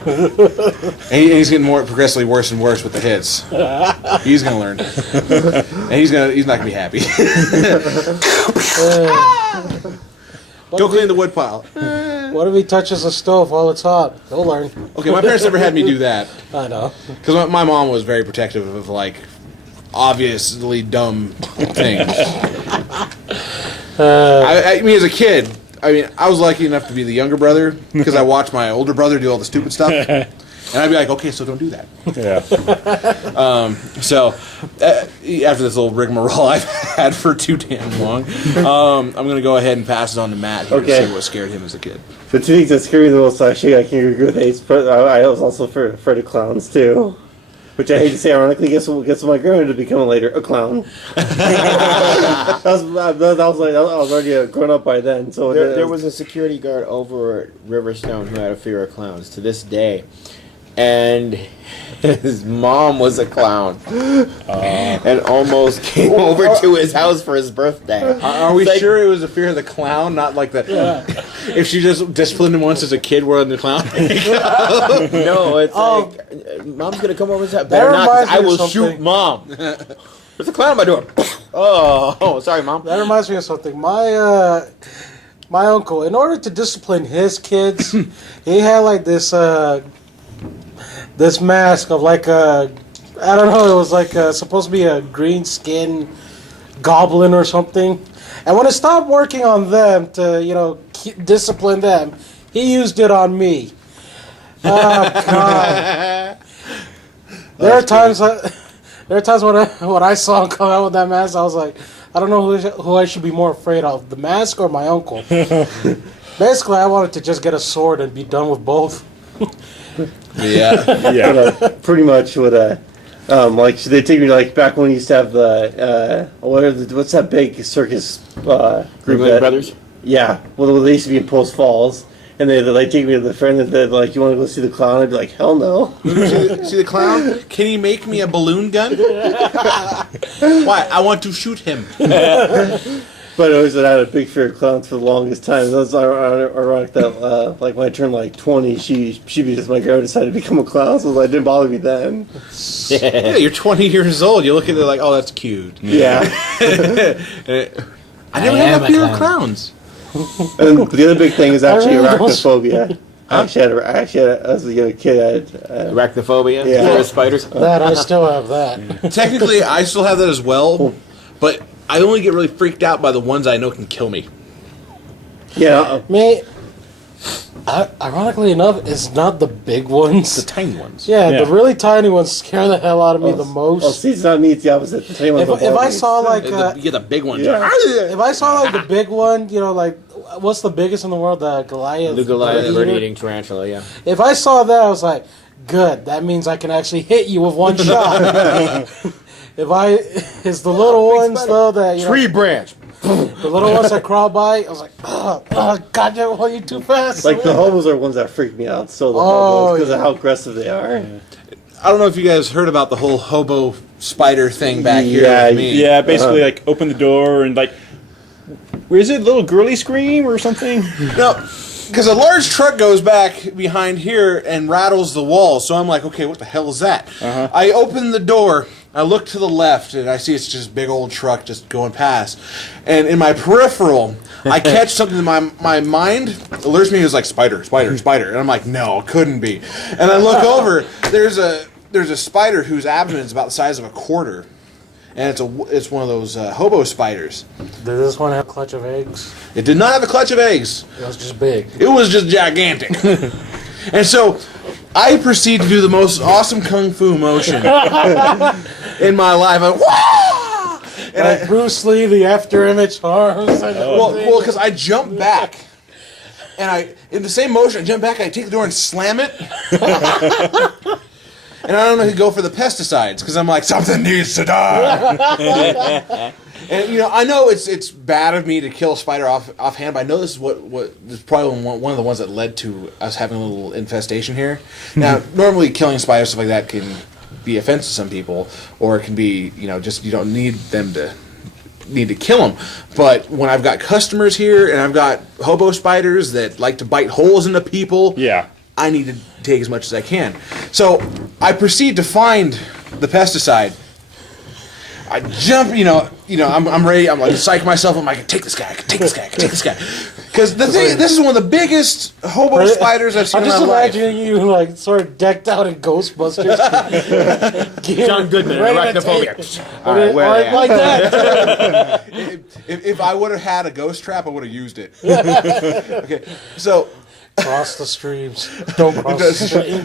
And he's getting more progressively worse and worse with the hits. He's gonna learn, and he's not gonna be happy. Go clean the wood pile. What if he touches the stove while it's hot? He'll learn. Okay, my parents never had me do that I know. because my mom was very protective of like obviously dumb things. I mean, as a kid, I was lucky enough to be the younger brother because I watched my older brother do all the stupid stuff, and I'd be like, okay, so don't do that. Yeah. So, after this little rigmarole I've had for too damn long, I'm going to go ahead and pass it on to Matt here Okay. to see what scared him as a kid. The two things that scare me the most, actually, I can agree with Ace, but I was also afraid of clowns, too. Which I hate to say, ironically, guess what my grandmother to become later? A clown. I was already grown up by then. So There was a security guard over at Riverstone who had a fear of clowns to this day. And his mom was a clown. And almost came over to his house for his birthday. Are we It's like- sure it was a fear of the clown, not like the... If she just disciplined him once as a kid, we're on the clown? No, it's like, Mom's going to come over and say, better not, 'cause reminds me I of will something. shoot Mom. There's a clown on my door. Oh, sorry, Mom. That reminds me of something. My uncle, in order to discipline his kids, he had like this mask of like a, I don't know, it was like supposed to be a green skin goblin or something. And when it stopped working on them to discipline them, he used it on me. Oh God! There are times when I saw him come out with that mask, I was like, I don't know who I should be more afraid of, the mask or my uncle. Basically, I wanted to just get a sword and be done with both. Yeah. Yeah. pretty much what like so they take me like back when we used to have the what's that big circus group Ringling Brothers? Yeah, well they used to be in Post Falls, and they like take me to the friend that like, you want to go see the clown? I'd be like, hell no. See the clown? Can he make me a balloon gun? Why? I want to shoot him. But I always had a big fear of clowns for the longest time. It was ironic that like when I turned like 20, she because my grandma decided to become a clown, so it didn't bother me then. Yeah, you're 20 years old. You look at it like, oh, that's cute. Yeah. I never had a fear of clowns. And the other big thing is actually really don't- arachnophobia. I actually had, as a young kid, I had, Arachnophobia? Yeah. Fear of spiders? That I still have that. Technically, I still have that as well, but I only get really freaked out by the ones I know can kill me. yeah. Me, ironically enough, it's not the big ones. The tiny ones. Yeah, Yeah. the really tiny ones scare the hell out of me the most. Oh, see, it's not me, it's the opposite. The tiny ones If don't bother I me. saw like You get the big ones. Yeah. if I saw like the big one, like what's the biggest in the world? The Goliath. The Goliath bird bird eater? eating tarantula, yeah. If I saw that, I was like, good. That means I can actually hit you with one shot. It's the little ones though that Tree branch. The little ones that crawl by, I was like, God damn, why are you too fast? Like the hobos are ones that freak me out. So the hobos because of how aggressive they are. I don't know if you guys heard about the whole hobo spider thing back here Yeah, with me. Yeah, basically like open the door and like, where is it? Little girly scream or something? No, because a large truck goes back behind here and rattles the wall. So I'm like, okay, what the hell is that? I open the door. I look to the left and I see it's just a big old truck just going past. And in my peripheral, I catch something in my mind alerts me as like spider. And I'm like, no, it couldn't be. And I look over. There's a spider whose abdomen is about the size of a quarter. And it's one of those hobo spiders. Did this one have a clutch of eggs? It did not have a clutch of eggs. It was just big. It was just gigantic. And so I proceed to do the most awesome kung fu motion in my life. I, Wah! And Like Bruce Lee, the after image arms. And well, because I jump back, and in the same motion, I jump back, I take the door and slam it. And I don't know who to go for the pesticides, because I'm like, something needs to die. And, I know it's bad of me to kill a spider offhand, but I know this is what this is probably one of the ones that led to us having a little infestation here. Now, normally killing spiders, stuff like that, can be offensive to some people, or it can be, just you don't need to kill them. But when I've got customers here, and I've got hobo spiders that like to bite holes into people, Yeah. I need to take as much as I can. So I proceed to find the pesticide. I jump, I'm ready. I'm like, psych myself. I'm like, take this guy. Because this is one of the biggest hobo spiders I've seen I'm in my just life. imagining you like sort of decked out in Ghostbusters. John Goodman, arachnophobia. All right, where are they at? like that. If I would have had a ghost trap, I would have used it. Okay, so Cross the streams. Don't cross the streams.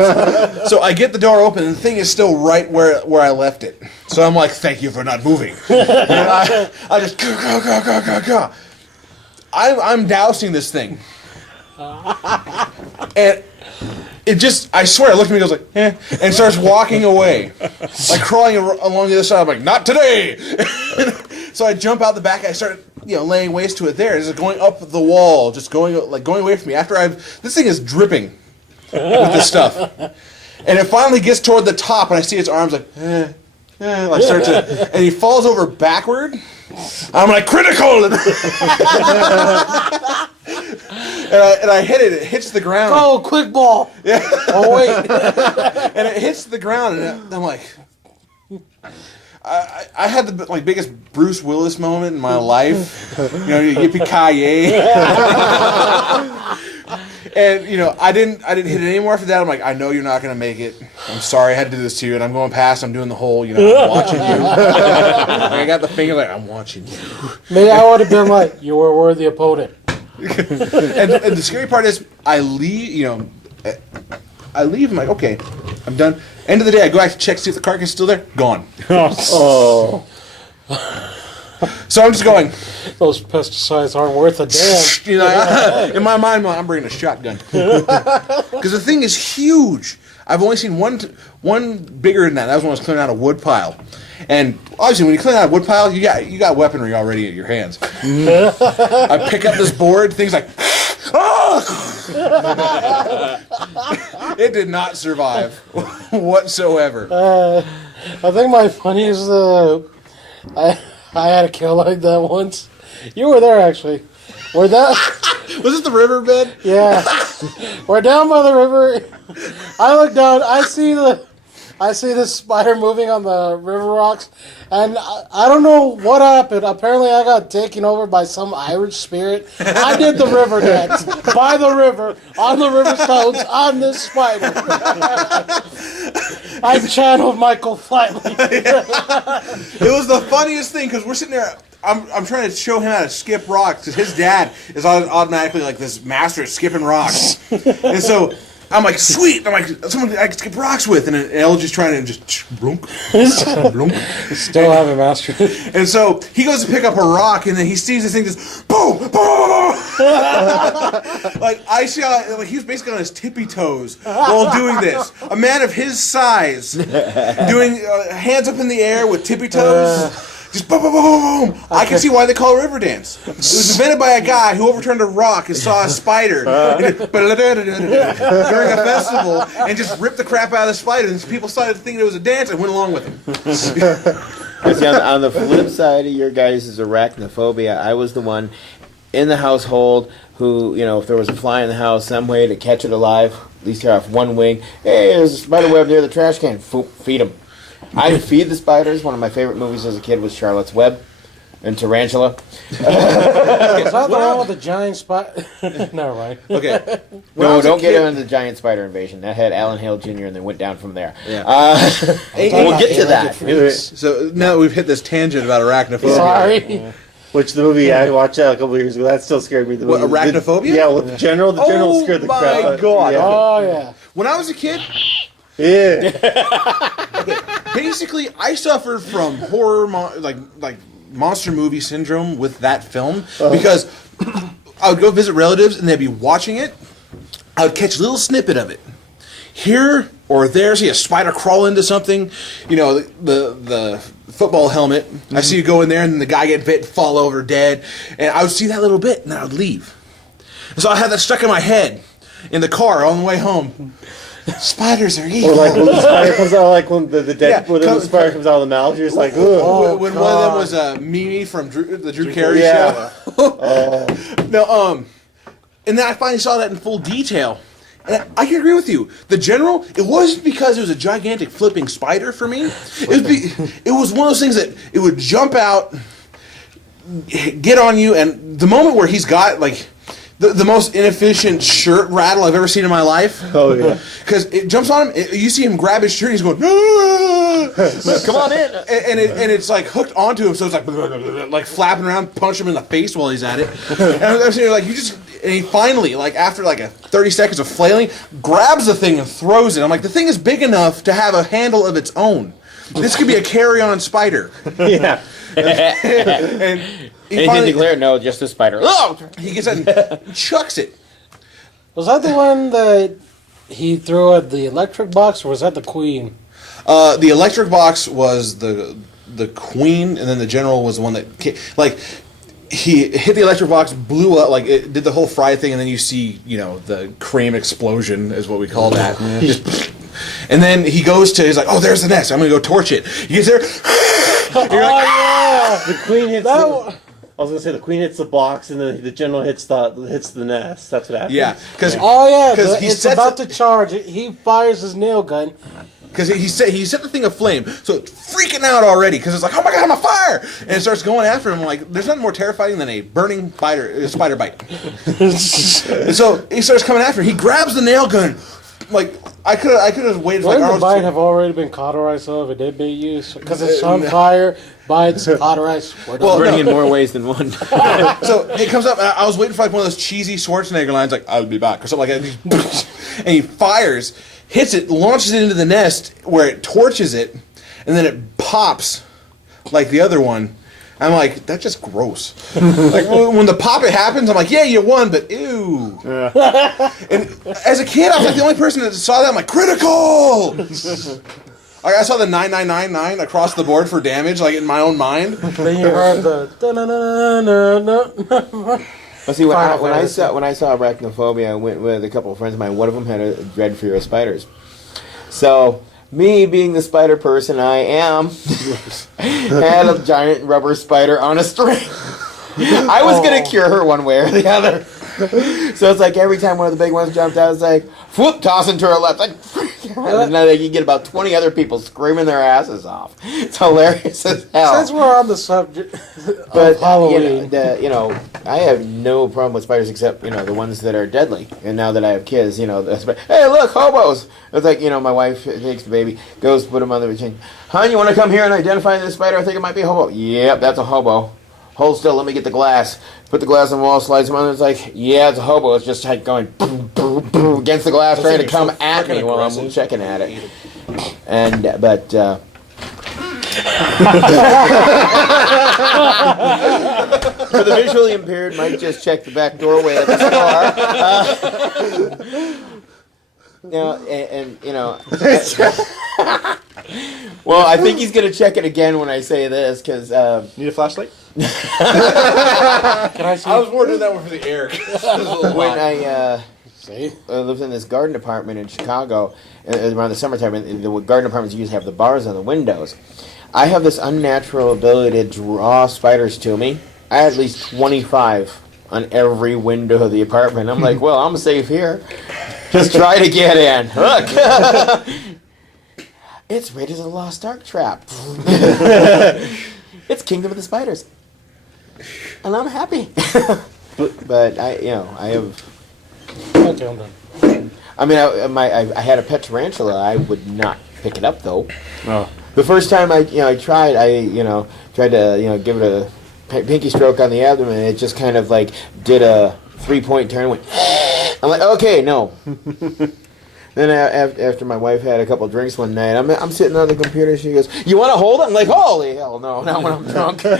So I get the door open, and the thing is still right where I left it. So I'm like, thank you for not moving. And I just go. I'm dousing this thing. And it just, I swear, it looked at me and goes like, eh, and starts walking away. Like crawling along the other side. I'm like, not today! So I jump out the back, I start, laying waste to it there. It's going up the wall, just going away from me. This thing is dripping with this stuff. And it finally gets toward the top, and I see its arms like, and he falls over backward. I'm like, critical! And I hit it. It hits the ground. Oh, quick ball. Yeah. Oh, wait. And it hits the ground, and I'm like, I had the biggest Bruce Willis moment in my life. Yippee-ki-yay. And I didn't hit it anymore after that. I'm like, I know you're not gonna make it. I'm sorry I had to do this to you. And I'm going past. I'm doing the whole, I'm watching you. I got the finger like, I'm watching you. Maybe I would have been like, you were a worthy opponent. And the scary part is, I leave. I'm like, okay, I'm done. End of the day, I go back to check, see if the carcass is still there. Gone. Oh. So I'm just going. Those pesticides aren't worth a damn. In my mind, I'm bringing a shotgun because the thing is huge. I've only seen one bigger than that. That was when I was clearing out a wood pile, and obviously, when you clean out a wood pile, you got weaponry already at your hands. I pick up this board. Things like, it did not survive whatsoever. I think my funniest, I had a kill like that once. You were there, actually. We're down. Was this the riverbed? Yeah. We're down by the river. I look down. I see this spider moving on the river rocks, and I don't know what happened. Apparently, I got taken over by some Irish spirit. I did the river dance by the river, on the river stones, on this spider. I channeled Michael Flatley. It was the funniest thing because we're sitting there. I'm trying to show him how to skip rocks because his dad is automatically like this master at skipping rocks, and so I'm like, sweet. I'm like, someone I can skip rocks with, and Elle's just trying to just blunk, blunk. Still haven't mastered it. And so he goes to pick up a rock, and then he sees this thing just boom, boom, boom. Like I see how he was basically on his tippy toes while doing this. A man of his size doing hands up in the air with tippy toes. Just boom, boom, boom, boom, boom. I can see why they call it river dance. It was invented by a guy who overturned a rock and saw a spider during a festival and just ripped the crap out of the spider. And people started thinking it was a dance and went along with him. See, on the flip side of your guys' arachnophobia, I was the one in the household who, if there was a fly in the house, some way to catch it alive, at least tear off one wing. Hey, there's a spider web near the trash can. Feed them. I'd feed the spiders. One of my favorite movies as a kid was Charlotte's Web and Tarantula. Is that the one with the giant spider? Never mind. Okay. No, don't get into the giant spider invasion. That had Alan Hale Jr. and then went down from there. Yeah. We'll get to that. So now that we've hit this tangent about arachnophobia. Sorry. Which the movie I watched a couple of years ago, that still scared me. The What, movie. arachnophobia? Yeah, with the general scared the crap out. Oh my God. Yeah. Oh yeah. When I was a kid, Yeah. basically, I suffered from horror, like monster movie syndrome with that film because I would go visit relatives and they'd be watching it. I would catch a little snippet of it here or there. See a spider crawl into something, the football helmet. I see you go in there and the guy get bit, fall over dead, and I would see that little bit and I would leave. So I had that stuck in my head in the car on the way home. Spiders are evil. Or like when the spider comes out, like when the dead, Yeah, when the spider comes out of the mouth, you're just like, ugh. When one of them was Mimi from the Drew Carey Yeah. show. No, and then I finally saw that in full detail. And I can agree with you. The general, it wasn't because it was a gigantic flipping spider for me. It was one of those things that it would jump out, get on you, and the moment where he's got like the most inefficient shirt rattle I've ever seen in my life. Oh yeah. Because it jumps on him, you see him grab his shirt, and he's going, "Ah!" Come on in. and it's like hooked onto him, so it's like flapping around, punch him in the face while he's at it. And I'm sitting there like, and he finally, like after like 30 seconds of flailing, grabs the thing and throws it. I'm like, the thing is big enough to have a handle of its own. This could be a carry-on spider. Yeah. And he Anything finally, declared? No, just a spider. Oh! he gets that and chucks it. Was that the one that he threw at the electric box, or was that the queen? The electric box was the queen, and then the general was the one that he hit the electric box, blew up, like it did the whole fry thing, and then you see the cream explosion is what we call that. Just, and then he's like, oh, there's the nest. I'm gonna go torch it. He gets there. The queen hits. I was gonna say the queen hits the box, and then the general hits the nest. That's what happens. Yeah, because Oh yeah, 'Cause he it's sets about it- to charge. He fires his nail gun. Because he set the thing aflame, so it's freaking out already. Because it's like, oh my god, I'm on fire, and it starts going after him. Like, there's nothing more terrifying than a burning spider bite. And so he starts coming after him. He grabs the nail gun. Like I could have waited for Wouldn't like the bite Arnold. have already been cauterized though if it did be used? Because it's on fire, bites, cauterized. Well, Burning no. in more ways than one. So it comes up. And I was waiting for like one of those cheesy Schwarzenegger lines, like "I'll be back" or something like that. And he fires, hits it, launches it into the nest where it torches it, and then it pops like the other one. I'm like, that's just gross. Like when the pop it happens, I'm like, yeah, you won, but ew. And as a kid, I was like the only person that saw that. I'm like, critical. Like I saw the 9999 across the board for damage, like in my own mind. Then you heard the da-na-na-na-na-na. Well, see, when I Firefighters. saw arachnophobia, I went with a couple of friends of mine. One of them had a dread fear of spiders. So, me being the spider person I am, had a giant rubber spider on a string. I was going to cure her one way or the other. So it's like every time one of the big ones jumped out, it's like, whoop, tossing to her left. Like, and then you get about 20 other people screaming their asses off. It's hilarious as hell. Since we're on the subject But of Halloween, I have no problem with spiders except the ones that are deadly. And now that I have kids, hey, look, hobos. It's like my wife takes the baby, goes to put him on the machine. Hon, you want to come here and identify this spider? I think it might be a hobo. Yep, that's a hobo. Hold still. Let me get the glass. Put the glass on the wall. Slides him on. It's like, yeah, it's a hobo. It's just like going boom, boom, boom against the glass, trying to come at me while I'm checking at it. But for the visually impaired, might just check the back doorway at the store. You know, and you know. Well, I think he's gonna check it again when I say this because Need a flashlight? Can I see? I was more doing that one for the air. when I See? lived in this garden apartment in Chicago around the summertime, and the garden apartments usually have the bars on the windows. I have this unnatural ability to draw spiders to me. I had at least 25 on every window of the apartment. I'm like, well, I'm safe here. Just try to get in. Look. It's Raiders of the Lost Ark trap. It's Kingdom of the Spiders. And I'm happy. But I have. Okay, I'm done. I mean, I had a pet tarantula. I would not pick it up though. Oh. The first time I tried to give it a pinky stroke on the abdomen. And it just kind of like did a 3-point turn. Went. I'm like, okay, no. Then after my wife had a couple drinks one night, I'm sitting on the computer. She goes, "You want to hold it?" I'm like, "Holy hell, no! Not when I'm drunk." I'm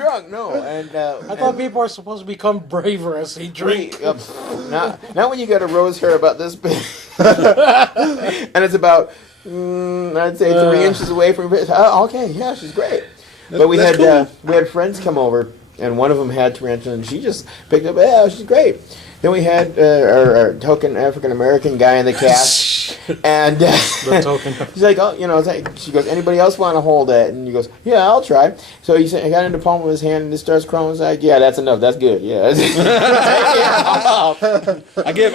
drunk. No, and I thought people are supposed to become braver as they drink. not when you got a rose hair about this big, and it's about I'd say 3 inches away from. Okay, yeah, she's great. But we had friends come over. And one of them had tarantula, and she just picked up. Yeah, she's great. Then we had our token African American guy in the cast, and The token. she's like, "Oh, it's like," she goes, "Anybody else want to hold it?" And he goes, "Yeah, I'll try." So he got in the palm of his hand, and it starts crawling. He's like, "Yeah, that's enough. That's good. Yeah." I give.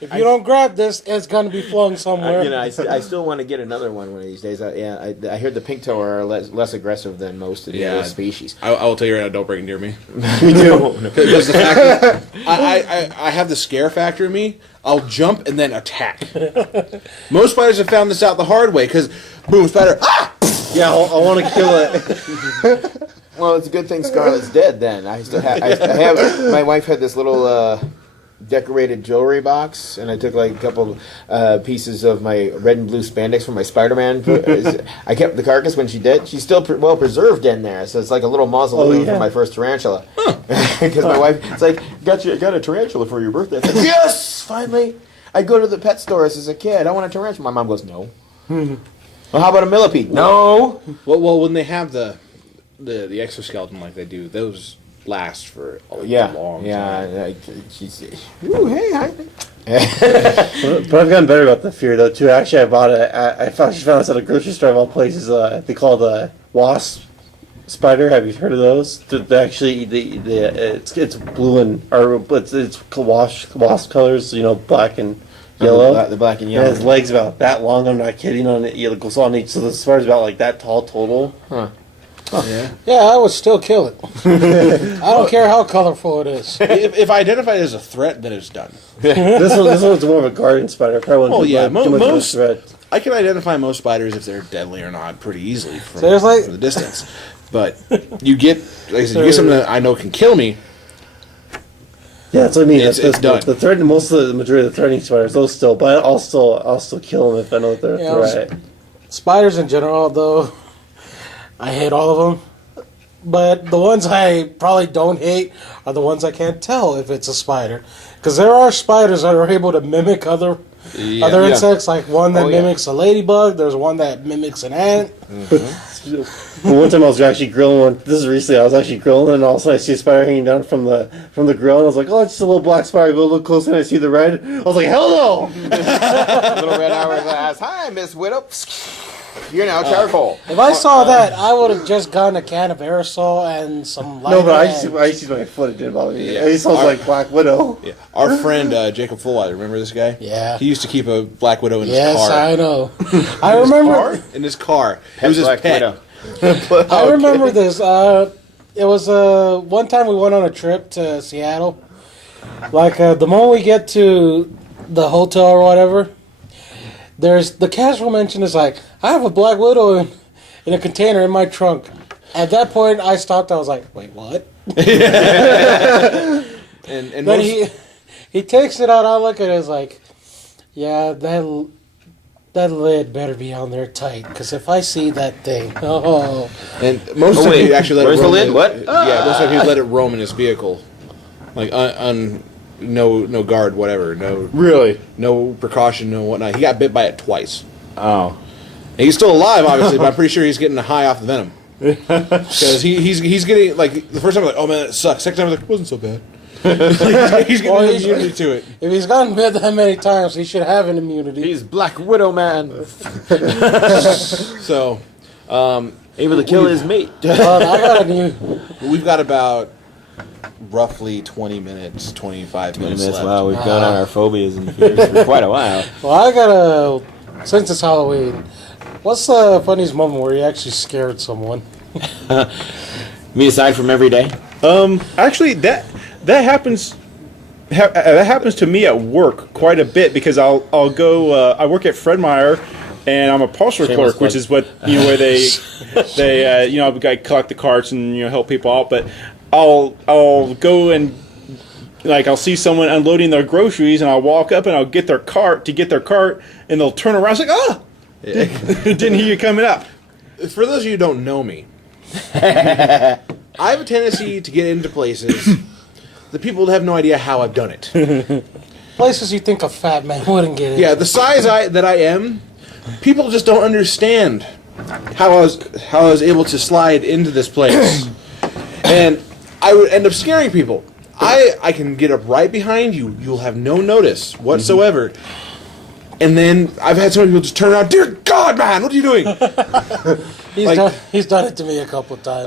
If you don't grab this, it's gonna be flung somewhere. I still want to get another one of these days. I heard the pink toe are less aggressive than most of the other species. I will tell you right now, don't bring it near me. Me too. Because the fact that I have the scare factor in me, I'll jump and then attack. Most spiders have found this out the hard way, because, boom, spider, ah! Yeah, I want to kill it. Well, it's a good thing Scarlett's dead. Then I still have. I have. My wife had this little decorated jewelry box, and I took like a couple pieces of my red and blue spandex from my Spider-Man. I kept the carcass when she did. She's still well preserved in there, so it's like a little mausoleum for my first tarantula. Because my wife, it's like, got a tarantula for your birthday. I said, yes, finally. I'd go to the pet stores as a kid. I want a tarantula. My mom goes, no. Well, how about a millipede? No. Well, when they have the exoskeleton like they do, those last for a long time. Yeah. She's, ooh, hey, hi. But I've gotten better about the fear though too. Actually, I bought it. I found this at a grocery store of all places. They call the wasp spider. Have you heard of those? Actually, it's blue and it's wasp colors. Black and yellow. The black and And yellow. his legs about that long. I'm not kidding. On it, it goes on each. So the spider's about like that tall total. Huh. Yeah, I would still kill it. I don't care how colorful it is. If I identify it as a threat, then it's done. This one's more of a garden spider. Probably wouldn't do much of a most threat. I can identify most spiders if they're deadly or not pretty easily from Seriously? the distance. But you get, like I said, you get something that I know can kill me. Yeah, that's what I mean. It's That's done. The threat, most of the majority of the threatening spiders, those still, but I'll still kill them if I know they're Yeah, a threat. Spiders in general, though, I hate all of them. But the ones I probably don't hate are the ones I can't tell if it's a spider. Because there are spiders that are able to mimic other insects, like one that mimics a ladybug. There's one that mimics an ant. But one time I was actually grilling one. This is recently. I was actually grilling, and all of a sudden I see a spider hanging down from the grill, and I was like, "Oh, it's just a little black spider." Go look closer, and I see the red. I was like, "Hell no!" Little red hourglass. Hi, Miss Widow. You're now charcoal. If I saw that, I would have just gotten a can of aerosol and some lighter. No, but I and- just used my foot. It didn't bother me. Yeah. It smells like Black Widow. Yeah. Our friend Jacob Fullwiler, remember this guy? Yeah. He used to keep a black widow in his Yes, car. I know. I remember. In his car. It was his Black pet. Widow. I remember this. It was one time we went on a trip to Seattle. Like the moment we get to the hotel or whatever, there's the casual mention is like, I have a black widow in a container in my trunk. At that point, I stopped. I was like, wait, what? And Then most, he takes it out. I look at it. It's like, yeah, that lid better be on there tight, because if I see that thing, oh, And most of the wait, time, he actually let where's it the roam. lid? What? Yeah, most of the time he let it roam in his vehicle, like no guard, whatever, Really? no precaution, no whatnot. He got bit by it twice. Oh. And he's still alive, obviously, but I'm pretty sure he's getting a high off the venom. Because he's getting, like, the first time, like, oh man, that sucks. Second time, I was like, it wasn't so bad. He's getting Well, immunity to it. if he's gotten bit that many times, he should have an immunity. He's Black Widow man, So, able to kill his mate. I got a new. we've got about roughly 20 minutes, 25 minutes left. Wow, we've gone on our phobias and fears for quite a while. Well, I got a. Since it's Halloween, what's the funniest moment where you actually scared someone? Me aside from every day. Actually, that happens. That happens to me at work quite a bit because I'll go. I work at Fred Meyer, and I'm a parcel Shameless clerk, which plug. is what where they I collect the carts and help people out. But I'll go and I'll see someone unloading their groceries, and I'll walk up and I'll get their cart, and they'll turn around. It's like, oh, didn't hear you coming up. For those of you who don't know me, I have a tendency to get into places that people have no idea how I've done it. Places you think a fat man wouldn't get in. Yeah, the size that I am, people just don't understand how I was able to slide into this place, and I would end up scaring people. I can get up right behind you. You'll have no notice whatsoever. And then I've had some people just turn around. Dear God, man, what are you doing? He's done it to me a couple of times.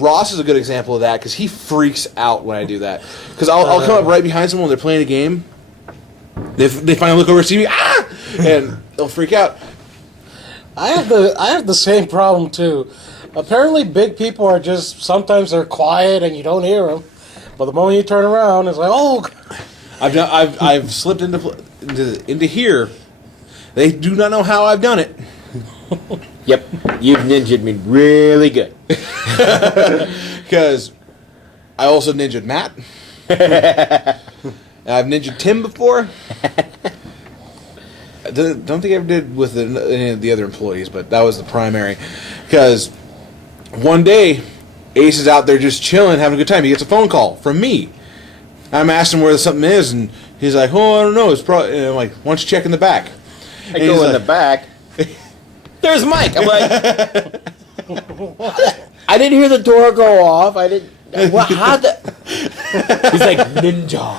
Ross is a good example of that because he freaks out when I do that. Because I'll come up right behind someone when they're playing a game. They finally look over and see me, and they'll freak out. I have the same problem too. Apparently, big people are just sometimes they're quiet and you don't hear them, but the moment you turn around, it's like, oh. I've slipped into here. They do not know how I've done it. Yep, you've ninja'd me really good. Because I also ninja'd Matt. I've ninja'd Tim before. I don't think I ever did with any of the other employees, but that was the primary. Because one day, Ace is out there just chilling, having a good time. He gets a phone call from me. I'm asking where something is, and he's like, "Oh, I don't know. It's probably." And I'm like, "Why don't you check in the back?" I go in the back. There's Mike. I'm like, I didn't hear the door go off. I didn't. What? How the? He's like ninja.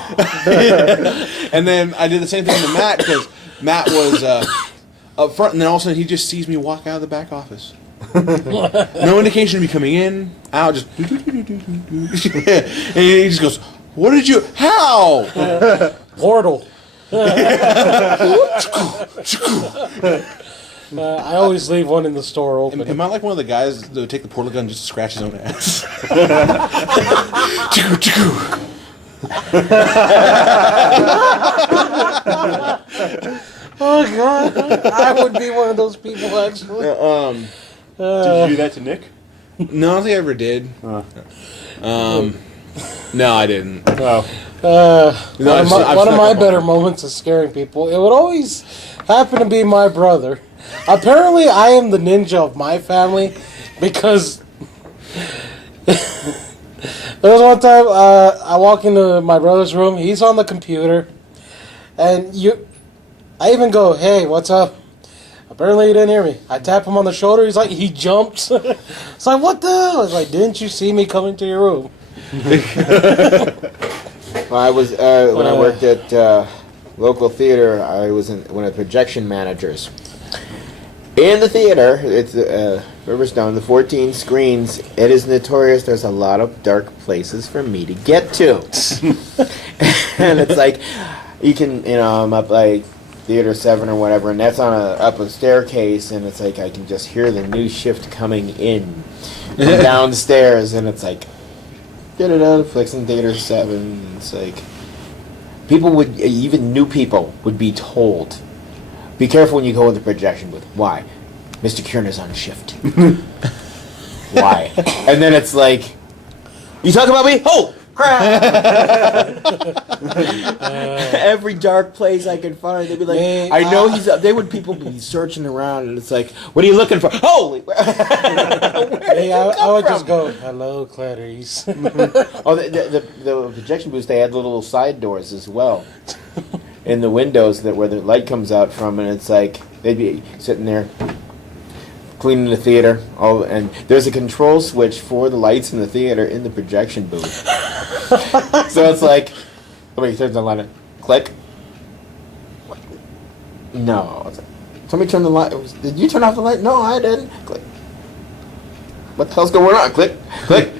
And then I did the same thing to Matt because Matt was up front, and then all of a sudden he just sees me walk out of the back office. No indication of me coming in, out, just. And he just goes, "What did you? How?" Portal. I always leave one in the store open. Am I like one of the guys that would take the portal gun just to scratch his own ass? Oh God, I would be one of those people actually. Did you do that to Nick? No, I don't think I ever did. No, I didn't. Oh. One of my better moments of scaring people, it would always happen to be my brother. Apparently, I am the ninja of my family because there was one time I walk into my brother's room. He's on the computer, and I even go, "Hey, what's up?" Apparently, he didn't hear me. I tap him on the shoulder. He's like, he jumps. It's like, what the hell? I was like, didn't you see me come into your room? Well, I was when I worked at local theater. I was one of the projection managers. In the theater, it's Riverstone, the 14 screens. It is notorious. There's a lot of dark places for me to get to, and it's like you can, I'm up like Theater 7 or whatever, and that's on up a staircase, and it's like I can just hear the new shift coming in from downstairs, and it's like. Flicks in Theater 7, and it's like people would, even new people would be told, be careful when you go in the projection booth. Why? Mr. Kierner's on shift. Why? And then it's like, you talk about me? Oh, Every dark place I could find, they'd be like, Man, I know he's up. People be searching around, and it's like, what are you looking for? Holy! Hey, I would just go, hello, Clarice. Oh, the projection booths, they had little side doors as well in the windows where the light comes out from, and it's like they'd be sitting there cleaning the theater. And there's a control switch for the lights in the theater in the projection booth. So it's like, somebody turns on the light, click. No, it's like, somebody turned the light. Did you turn off the light? No, I didn't. Click. What the hell's going on? Click, click.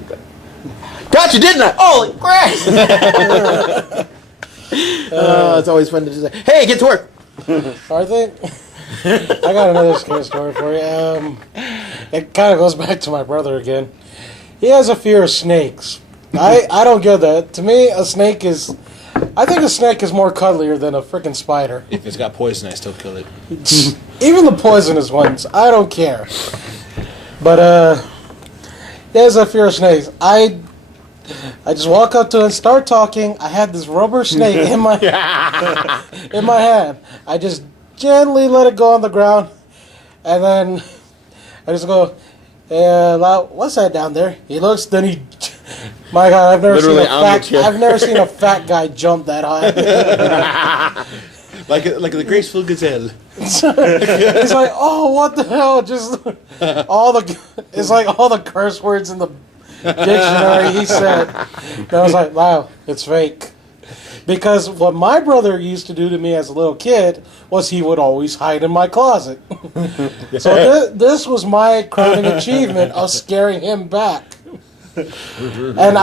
Got you, didn't I? Holy crap! It's always fun to just say, hey, get to work. I think I got another scary story for you. It kind of goes back to my brother again. He has a fear of snakes. I don't get that. To me, I think a snake is more cuddlier than a freaking spider. If it's got poison, I still kill it. Even the poisonous ones, I don't care. But he has a fear of snakes. I just walk up to him, start talking. I had this rubber snake in my hand. I just gently let it go on the ground, and then I just go, "Hey, what's that down there?" He looks, then he, my God, I've never seen a fat guy jump that high. Like the graceful gazelle. It's like, oh, what the hell? Just it's like all the curse words in the dictionary he said. And I was like, wow, it's fake. Because what my brother used to do to me as a little kid was he would always hide in my closet. So this was my crowning achievement of scaring him back. And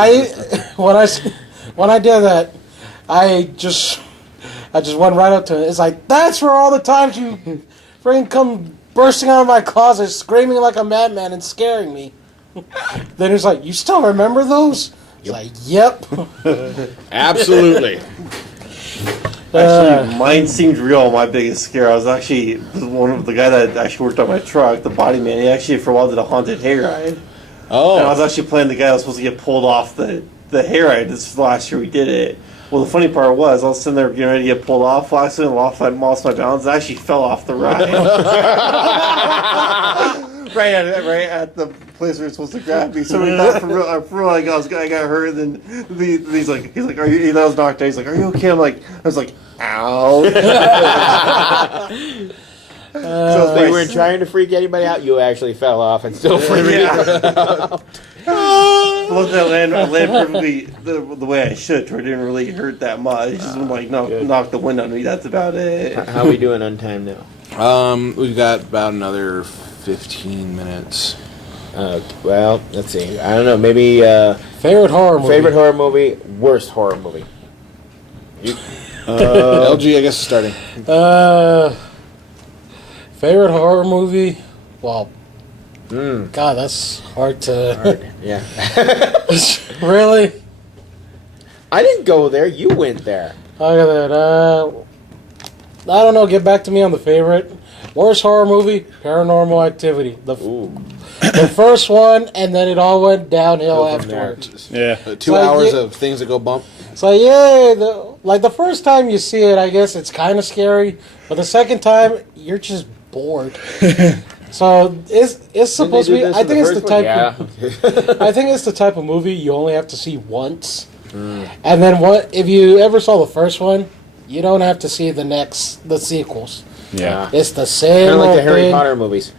when I did that, I just went right up to him. It's like, that's for all the times you freaking come bursting out of my closet, screaming like a madman and scaring me. Then he's like, you still remember those? It's like, yep. Absolutely. Actually, mine seemed real. My biggest scare. I was actually one of the guy that actually worked on my truck, the body man. He actually for a while did a haunted hayride. Oh. And I was actually playing the guy that was supposed to get pulled off the hayride. This was the last year we did it. Well, the funny part was, I was sitting there getting ready to get pulled off. Well, I accidentally lost my balance. And I actually fell off the ride. right at the place where you're supposed to grab me. So we thought for real, I got hurt. And then he's like, are you? That was knocked out. He's like, are you okay? I was like, ow. So they weren't trying to freak anybody out. You actually fell off and still freaked me out. Well, I landed perfectly the way I should, where it didn't really hurt that much. It just knocked the wind out of me. That's about it. How are we doing on time now? We've got about another 15 minutes. Well, let's see. I don't know. Maybe Favorite horror movie? Worst horror movie. LG, I guess, is starting. Favorite horror movie? Well, God, that's hard to... Yeah. Really? I didn't go there. You went there. Look at that. I don't know. Get back to me on the favorite. Worst horror movie? Paranormal Activity. The first one, and then it all went downhill afterwards. Yeah. 2 hours of things that go bump. It's like, yay! The first time you see it, I guess it's kind of scary, but the second time, you're just bored. So it's supposed to be. I think it's the type. I think it's the type of movie you only have to see once, and then if you ever saw the first one, you don't have to see the sequels. Yeah. It's the same. Kind of like old the Harry thing. Potter movies.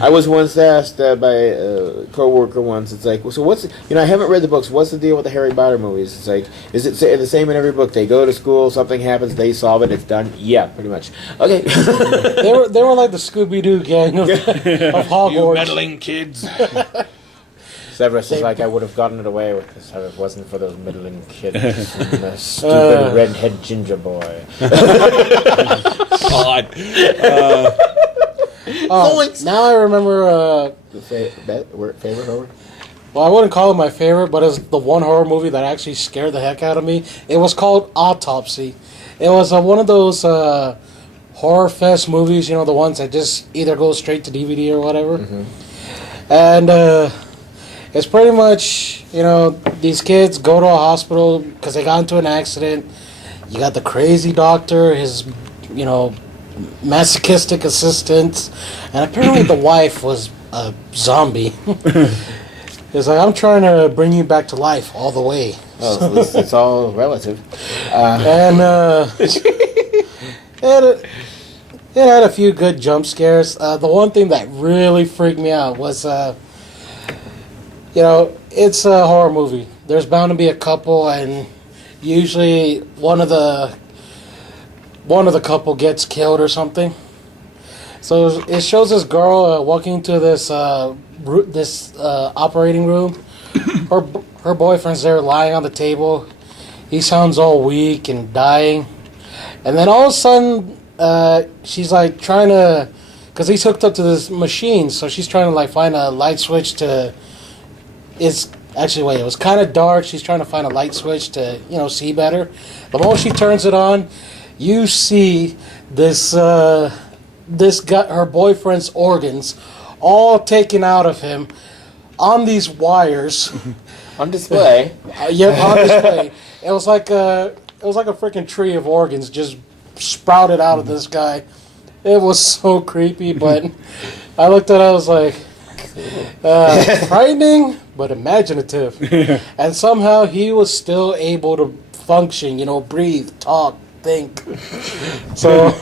I was once asked by a coworker once. It's like, so what's I haven't read the books. What's the deal with the Harry Potter movies? It's like, is it the same in every book? They go to school, something happens, they solve it, it's done. Yeah, pretty much. Okay. They were like the Scooby Doo gang of Hogwarts. You meddling kids. Severus is like, I would have gotten it away with this if it wasn't for those middling kids and the stupid redhead ginger boy. God. Now I remember. Favorite horror? Well, I wouldn't call it my favorite, but it's the one horror movie that actually scared the heck out of me. It was called Autopsy. It was one of those horror fest movies, the ones that just either go straight to DVD or whatever. Mm-hmm. And It's pretty much, these kids go to a hospital because they got into an accident. You got the crazy doctor, his, masochistic assistant, and apparently the wife was a zombie. It's like, I'm trying to bring you back to life all the way. Oh, so it's all relative. And it had a few good jump scares. The one thing that really freaked me out was, it's a horror movie. There's bound to be a couple, and usually one of the couple gets killed or something. So it shows this girl walking into this operating room. Her boyfriend's there lying on the table. He sounds all weak and dying. And then all of a sudden, she's like trying to, because he's hooked up to this machine, so she's trying to like find a light switch to. It was kind of dark. She's trying to find a light switch to see better. The moment she turns it on, you see this guy, her boyfriend's organs, all taken out of him on these wires. On display. On display. It was like a freaking tree of organs just sprouted out of this guy. It was so creepy, but I looked at it, I was like, frightening, but imaginative. And somehow he was still able to function, breathe, talk, think. So,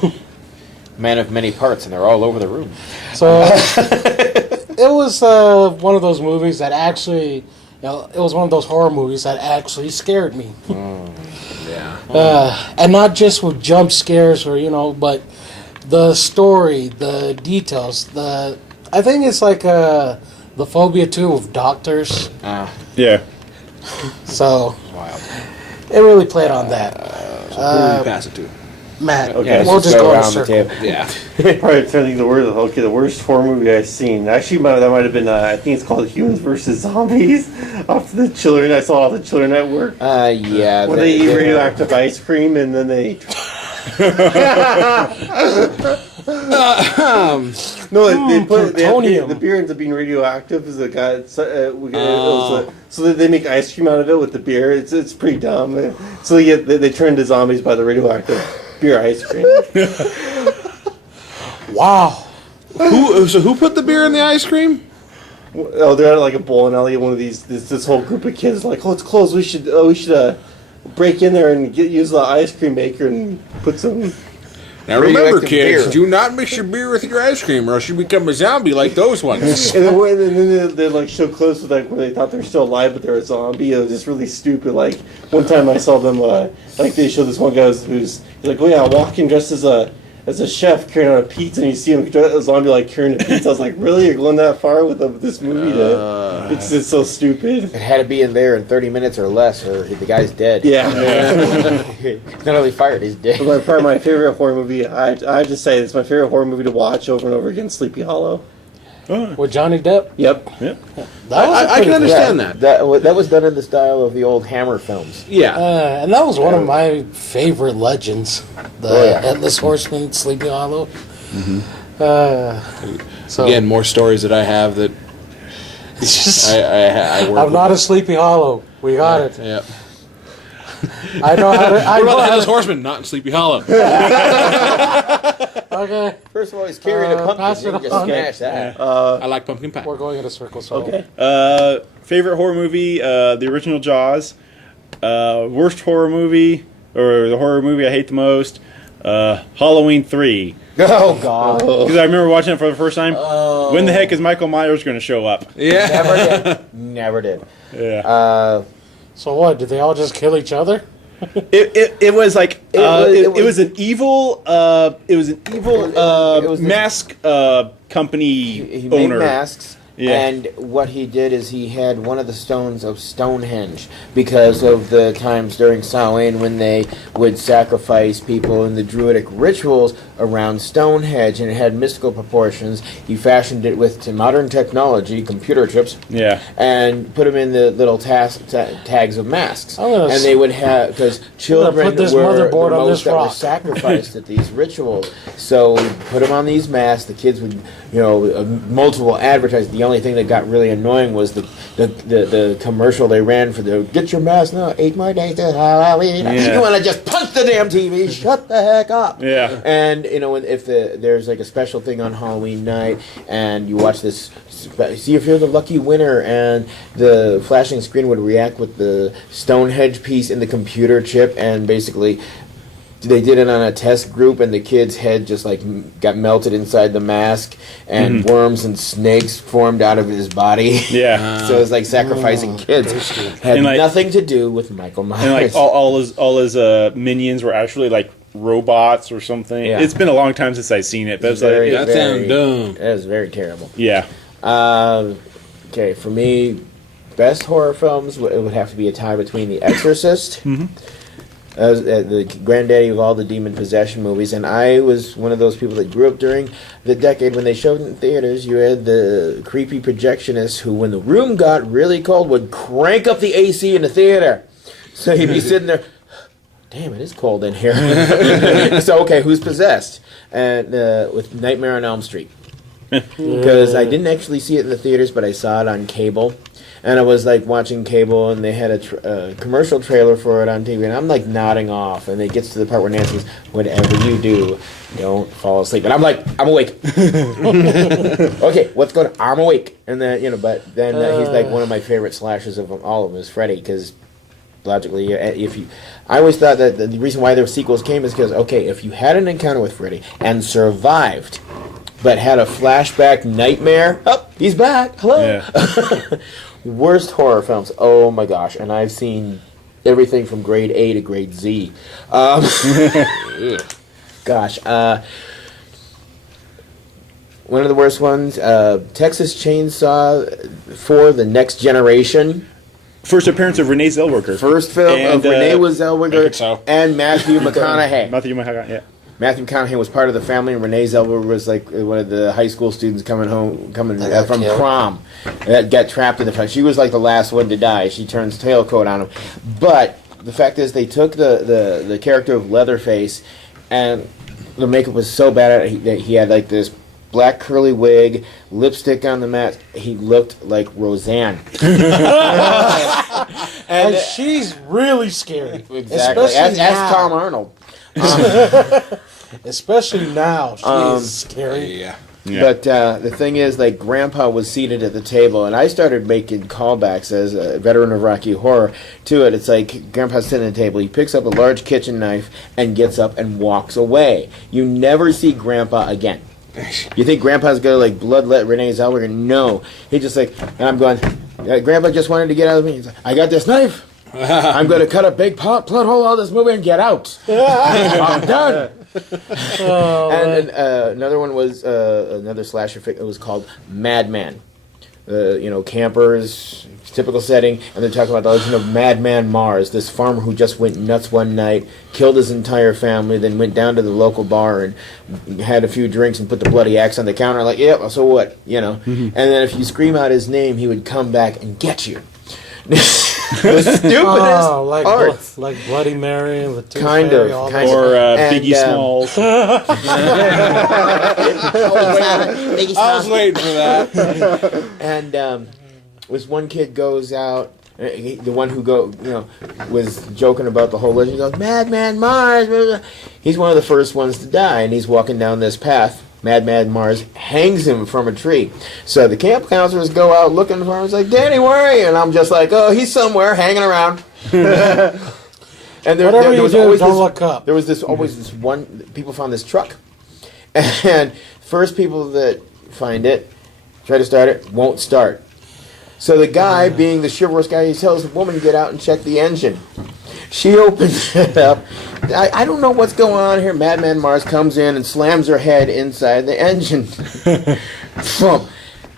Man of many parts, and they're all over the room. so it was one of those movies that actually, it was one of those horror movies that actually scared me. Yeah. And not just with jump scares but the story, the details, I think it's like the phobia too of doctors. Yeah. So Wild. it really played on that. Who do you pass it to? Matt, Okay, we'll just go in a circle. table. Yeah. Probably turning the worst horror movie I've seen. Actually, that might have been. I think it's called Humans vs. Zombies. After the children, I saw all the children at work. Yeah. When they eat radioactive ice cream and then they. No, they put plutonium. the beer ends up being radioactive. As a guy, so they make ice cream out of it with the beer. It's pretty dumb. So they turn into zombies by the radioactive beer ice cream. Wow. Who put the beer in the ice cream? Oh, they're at like a bowling alley. One of this whole group of kids is like, oh, it's closed. We should break in there and use the ice cream maker and put some. Now remember, Radioactive kids, beer. do not mix your beer with your ice cream, or else you become a zombie like those ones. And then they like show close with like when they thought they were still alive, but they're a zombie. It was just really stupid. Like one time I saw them, like they showed this one guy who's like, oh yeah, walking dressed as a chef carrying out a pizza, and you see him a zombie like carrying a pizza. I was like, really, you're going that far with this movie? It's just so stupid. It had to be in there in 30 minutes or less, or the guy's dead. Yeah. He's not only fired, he's dead. Probably my favorite horror movie. I just say it's my favorite horror movie to watch over and over again. Sleepy Hollow. With Johnny Depp. Yep. That was I can understand that. That was done in the style of the old Hammer films. Yeah. And that was one of my favorite legends. The Headless Horseman, Sleepy Hollow. So Again, more stories that I have that I work I'm not a Sleepy Hollow. We got it. Yeah. I know how to. I What know about the how Headless to. Horseman? Not in Sleepy Hollow. Okay, First of all, he's carrying a pumpkin. pass You it can just on. smash that. I like pumpkin pie. we're going in a circle. So Okay. Favorite horror movie? The original Jaws. Worst horror movie, or the horror movie I hate the most? Halloween 3. Oh God! Because I remember watching it for the first time. When the heck is Michael Myers going to show up? Yeah. Never did. Never did. Yeah. So what? Did they all just kill each other? It was like it was an evil mask company He made owner. masks. Yeah. And what he did is he had one of the stones of Stonehenge because of the times during Samhain when they would sacrifice people in the druidic rituals around Stonehenge, and it had mystical proportions. He fashioned it with modern technology, computer chips, Yeah. and put them in the little tags of masks. I'm gonna And they would have, because children put this were motherboard the on most this that were rock. sacrificed at these rituals. So we put them on these masks. The kids would, multiple advertise the only thing that got really annoying was the commercial they ran for the "Get your mask now, 8 more days to Halloween." Yeah. You want to just punch the damn TV? Shut the heck up! Yeah. And if there's like a special thing on Halloween night, and you watch this, see if you're the lucky winner, and the flashing screen would react with the Stonehenge piece in the computer chip, and basically they did it on a test group, and the kid's head just like got melted inside the mask, and worms and snakes formed out of his body. Yeah. So it's like sacrificing kids. Had And, like- nothing to do with Michael Myers. And like all his minions were actually like robots or something. Yeah. It's been a long time since I've seen it, but it's Very- like, That sounds dumb. That was very terrible. yeah. Okay, for me, best horror films it would have to be a tie between The Exorcist, the granddaddy of all the demon possession movies, and I was one of those people that grew up during the decade when they showed it in theaters. You had the creepy projectionist who, when the room got really cold, would crank up the AC in the theater. So he'd be sitting there, damn, it is cold in here. So, okay, who's possessed? And with Nightmare on Elm Street. Because I didn't actually see it in the theaters, but I saw it on cable. And I was like watching cable, and they had a commercial trailer for it on TV, and I'm like nodding off, and it gets to the part where Nancy says, "Whatever you do, don't fall asleep." And I'm like, "I'm awake." Okay, what's going on? I'm awake. And then but then he's like one of my favorite slashers of all of them is Freddy, because logically, I always thought that the reason why their sequels came is because if you had an encounter with Freddy and survived, but had a flashback nightmare, he's back. Hello. Yeah. Worst horror films. Oh my gosh. And I've seen everything from grade A to grade Z. Gosh. One of the worst ones, Texas Chainsaw 4, The Next Generation. First appearance of Renee Zellweger. First film And, of Renee I Zellweger think so. and Matthew McConaughey. Matthew McConaughey, yeah. Matthew McConaughey was part of the family, and Renee Zellweger was like one of the high school students coming from killed. prom that got trapped in the front. She was like the last one to die. She turns tailcoat on him. But the fact is, they took the character of Leatherface, and the makeup was so bad at it that he had like this black curly wig, lipstick on the mask. He looked like Roseanne. And she's really scary. Exactly. Especially As now. Tom Arnold. Especially now. She is scary. Yeah. Yeah. But the thing is, like, Grandpa was seated at the table, and I started making callbacks as a veteran of Rocky Horror to it. It's like Grandpa's sitting at the table, he picks up a large kitchen knife and gets up and walks away. You never see Grandpa again. You think Grandpa's gonna like bloodlet Renee Zellweger? No, he just like, and I'm going. Grandpa just wanted to get out of me. He's like, I got this knife. I'm gonna cut a big plot hole out of this movie and get out. I'm done. And another one was another slasher. It was called Madman. Campers, typical setting, and they're talking about the legend of Madman Mars, this farmer who just went nuts one night, killed his entire family, then went down to the local bar and had a few drinks and put the bloody axe on the counter, like, yeah, so what, And then if you scream out his name, he would come back and get you. The stupidest parts. like Bloody Mary and the Tooth Kind Fairy, of, all kind that. of. Or And, Biggie Smalls. I was waiting for that. And this one kid goes out, the one who was joking about the whole legend. He goes, Madman Mars. Blah, blah. He's one of the first ones to die, and he's walking down this path. Madman Mars hangs him from a tree. So the camp counselors go out looking for him. It's like, Danny, where are you? And I'm just like, oh, he's somewhere hanging around. And Whatever you do, don't this, look up. There was always this one. People found this truck, and first people that find it try to start it, won't start. So the guy, being the chivalrous guy, he tells the woman to get out and check the engine. She opens it up. I don't know what's going on here. Madman Mars comes in and slams her head inside the engine. Thump.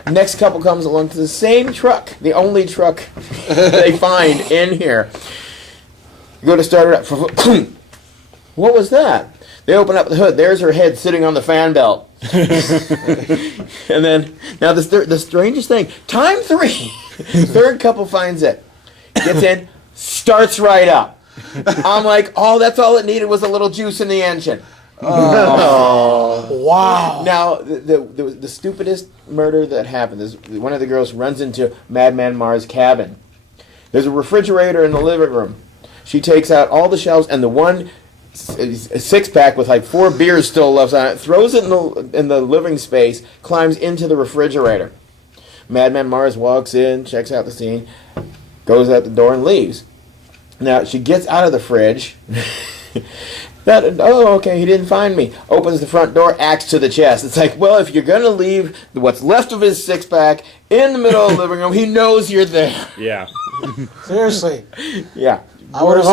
Next couple comes along to the same truck, the only truck they find in here. Go to start it up. What was that? They open up the hood. There's her head sitting on the fan belt. And then, now the strangest thing, time 3. Third couple finds it. Gets in, starts right up. I'm like, oh, that's all it needed was a little juice in the engine. Wow. Now, the stupidest murder that happened is one of the girls runs into Madman Mars' cabin. There's a refrigerator in the living room. She takes out all the shelves and the one six-pack with like 4 beers still left on it, throws it in the living space, climbs into the refrigerator. Madman Mars walks in, checks out the scene, goes out the door and leaves. Now, she gets out of the fridge. Okay, he didn't find me. Opens the front door, axe to the chest. It's like, well, if you're going to leave what's left of his six-pack in the middle of the living room, he knows you're there. Yeah. Seriously. Yeah. I would have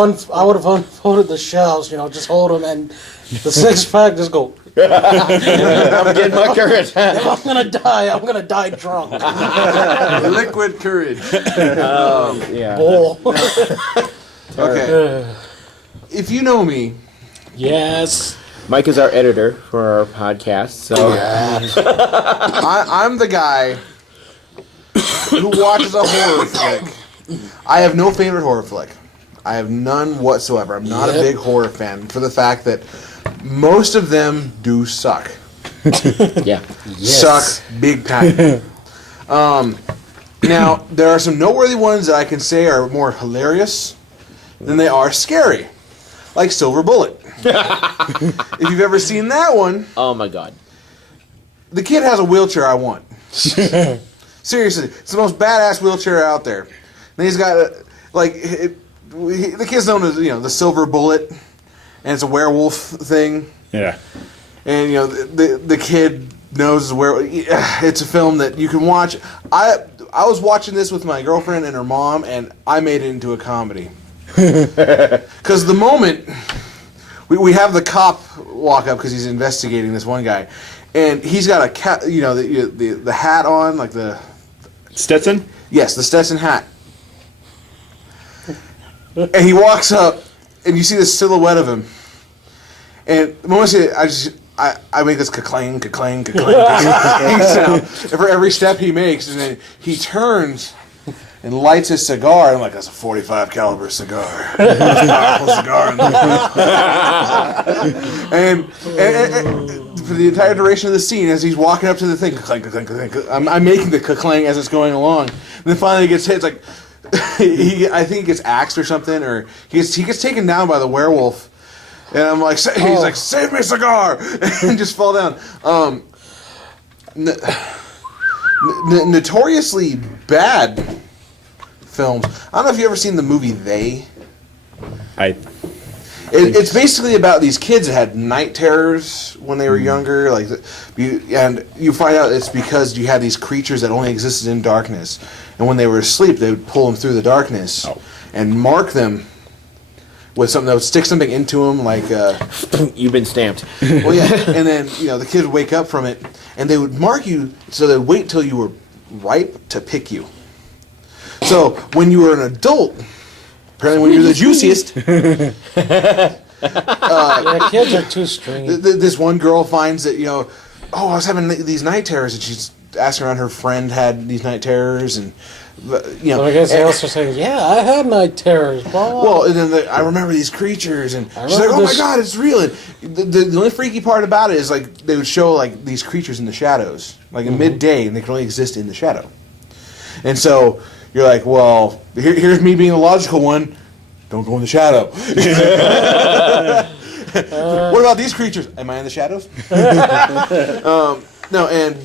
unfolded the shelves, just hold them, and the 6-pack just go. I'm getting my courage. If I'm gonna die drunk. Liquid courage. Yeah. Bull. Okay. If you know me, Yes. Mike is our editor for our podcast, so I'm the guy who watches a horror flick. I have no favorite horror flick. I have none whatsoever. I'm not a big horror fan for the fact that most of them do suck. yeah. Suck big time. Now, there are some noteworthy ones that I can say are more hilarious than they are scary. Like Silver Bullet. If you've ever seen that one, Oh my God. the kid has a wheelchair I want. Seriously, it's the most badass wheelchair out there. And he's got the kid's known as the Silver Bullet, and it's a werewolf thing. Yeah. And the kid knows where it's a film that you can watch. I was watching this with my girlfriend and her mom, and I made it into a comedy. Because the moment we have the cop walk up because he's investigating this one guy, and he's got a cat, the hat on, like the Stetson? yes, the Stetson hat, and he walks up, and you see the silhouette of him, and the moment I make this ka-clang, ka-clang, ka-clang sound for every step he makes, and then he turns and lights his cigar. And I'm like, that's a 45 caliber cigar. Most powerful cigar in the world. And for the entire duration of the scene, as he's walking up to the thing, ka-clang, ka-clang, ka-clang, I'm making the ka-clang as it's going along. And then finally he gets hit. It's like, I think he gets axed or something, or he gets taken down by the werewolf. And I'm like, he's like, save me, cigar! And just fall down. Notoriously bad films. I don't know if you've ever seen the movie They. It's basically about these kids that had night terrors when they were younger, and you find out it's because you had these creatures that only existed in darkness, and when they were asleep, they would pull them through the darkness and mark them with something that would stick something into them, like You've been stamped. well, yeah, and then the kids would wake up from it, and they would mark you, so they'd wait till you were ripe to pick you. So when you were an adult, apparently when you're the juiciest, Kids are too stringy. this one girl finds that I was having these night terrors, and she's asking around her friend had these night terrors, and So I guess they also say, yeah, I had night terrors. Blah, blah. well, and then I remember these creatures, and she's like, remember "Oh my this- god, it's real!" And the only freaky part about it is they would show these creatures in the shadows, in midday, and they can only exist in the shadow. And so you're like, "Well, here's me being the logical one. Don't go in the shadow." What about these creatures? Am I in the shadows? No, and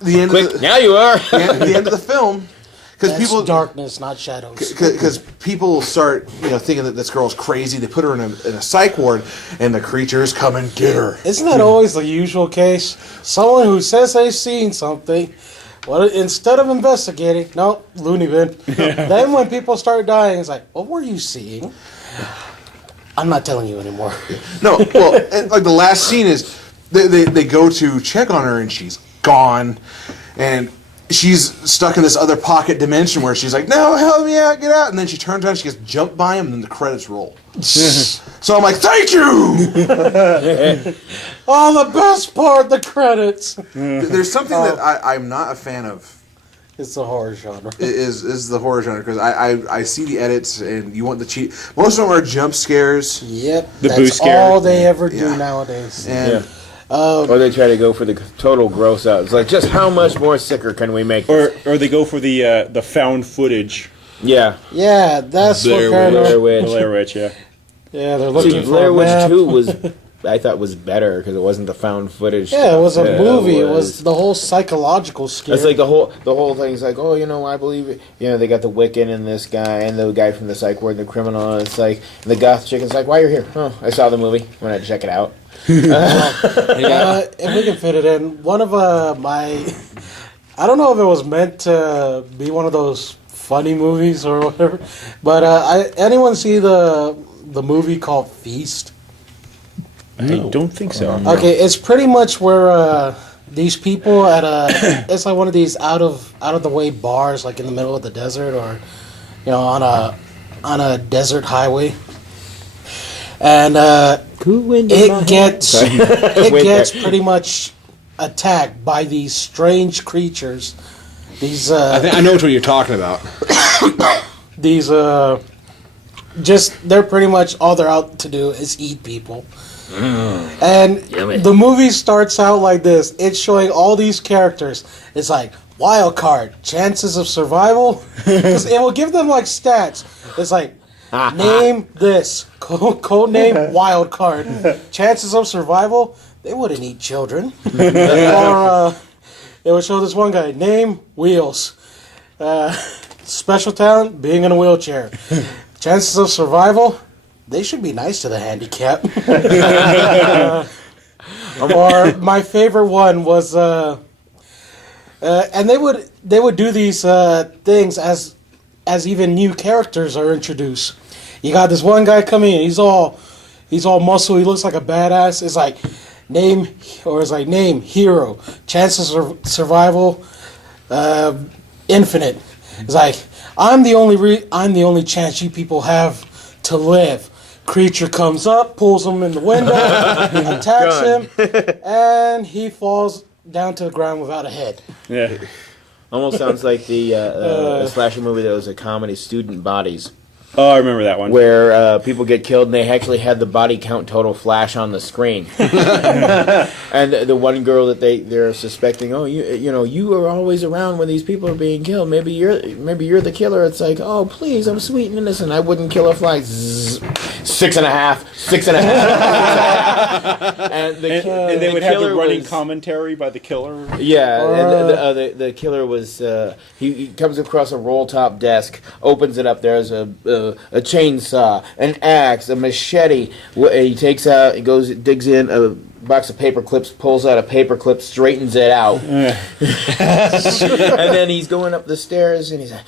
the end. Quick, of now you are. the end of the film. Because That's people, darkness, not shadows. because people start, thinking that this girl's crazy. They put her in a psych ward, and the creatures come and get her. Isn't that always the usual case? Someone who says they've seen something, well, instead of investigating, no, loony bin. Then when people start dying, it's like, what were you seeing? I'm not telling you anymore. No, well, and, the last scene is they go to check on her, and she's gone, and she's stuck in this other pocket dimension where she's like, "No, help me out, get out!" And then she turns around, she gets jumped by him, and then the credits roll. So I'm like, "Thank you." Oh, the best part, the credits. There's something that I'm not a fan of It's a horror genre. is the horror genre because I see the edits and you want the cheat. Most of them are jump scares. Yep, The that's boo scare. all they ever do Yeah. nowadays. And Or they try to go for the total gross out. It's like, just how much more sicker can we make this? Or they go for the found footage. Yeah. Yeah, that's Blair what kind Blair of. Witch. Blair Witch, yeah. Yeah, they're See, looking for Blair a Witch map. 2 was, I thought, was better because it wasn't the found footage. Yeah, it was a Yeah, movie. It was the whole psychological scare. It's like the whole thing's like, oh, I believe it. They got the Wiccan and this guy and the guy from the psych ward and the criminal. And it's like, and the goth chicken's like, why you're here? Oh, I saw the movie. Went out to check it out. if we can fit it in, one of my, I don't know if it was meant to be one of those funny movies or whatever, but anyone see the movie called Feast? I don't think so. Okay, it's pretty much where these people at it's like one of these out of the way bars, like in the middle of the desert, or on a desert highway, and it gets pretty much attacked by these strange creatures. These I know which one you're talking about. these they're pretty much all they're out to do is eat people. And the movie starts out like this. It's showing all these characters. It's like wild card, chances of survival, because it will give them like stats. It's like name this code name wild card, chances of survival. They wouldn't eat children. Or it would show this one guy name wheels, special talent being in a wheelchair, chances of survival. They should be nice to the handicap. Or my favorite one was, and they would do these things as even new characters are introduced. You got this one guy coming in. He's all muscle. He looks like a badass. It's like name hero, chances of survival, infinite. It's like I'm the only chance you people have to live. Creature comes up, pulls him in the window, attacks him, and he falls down to the ground without a head. Yeah. Almost sounds like the slasher movie that was a comedy, Student Bodies, Oh, I remember that one. where people get killed and they actually had the body count total flash on the screen. And the one girl that they're suspecting, oh, you are always around when these people are being killed. Maybe you're the killer. It's like, oh, please, I'm sweet and innocent. I wouldn't kill a fly. Zzz, 6.5, 6.5. And they would have the running commentary by the killer. Yeah, and the killer was he comes across a roll top desk, opens it up. There's a chainsaw, an axe, a machete. He digs in a box of paper clips, pulls out a paper clip, straightens it out, and then he's going up the stairs and he's like,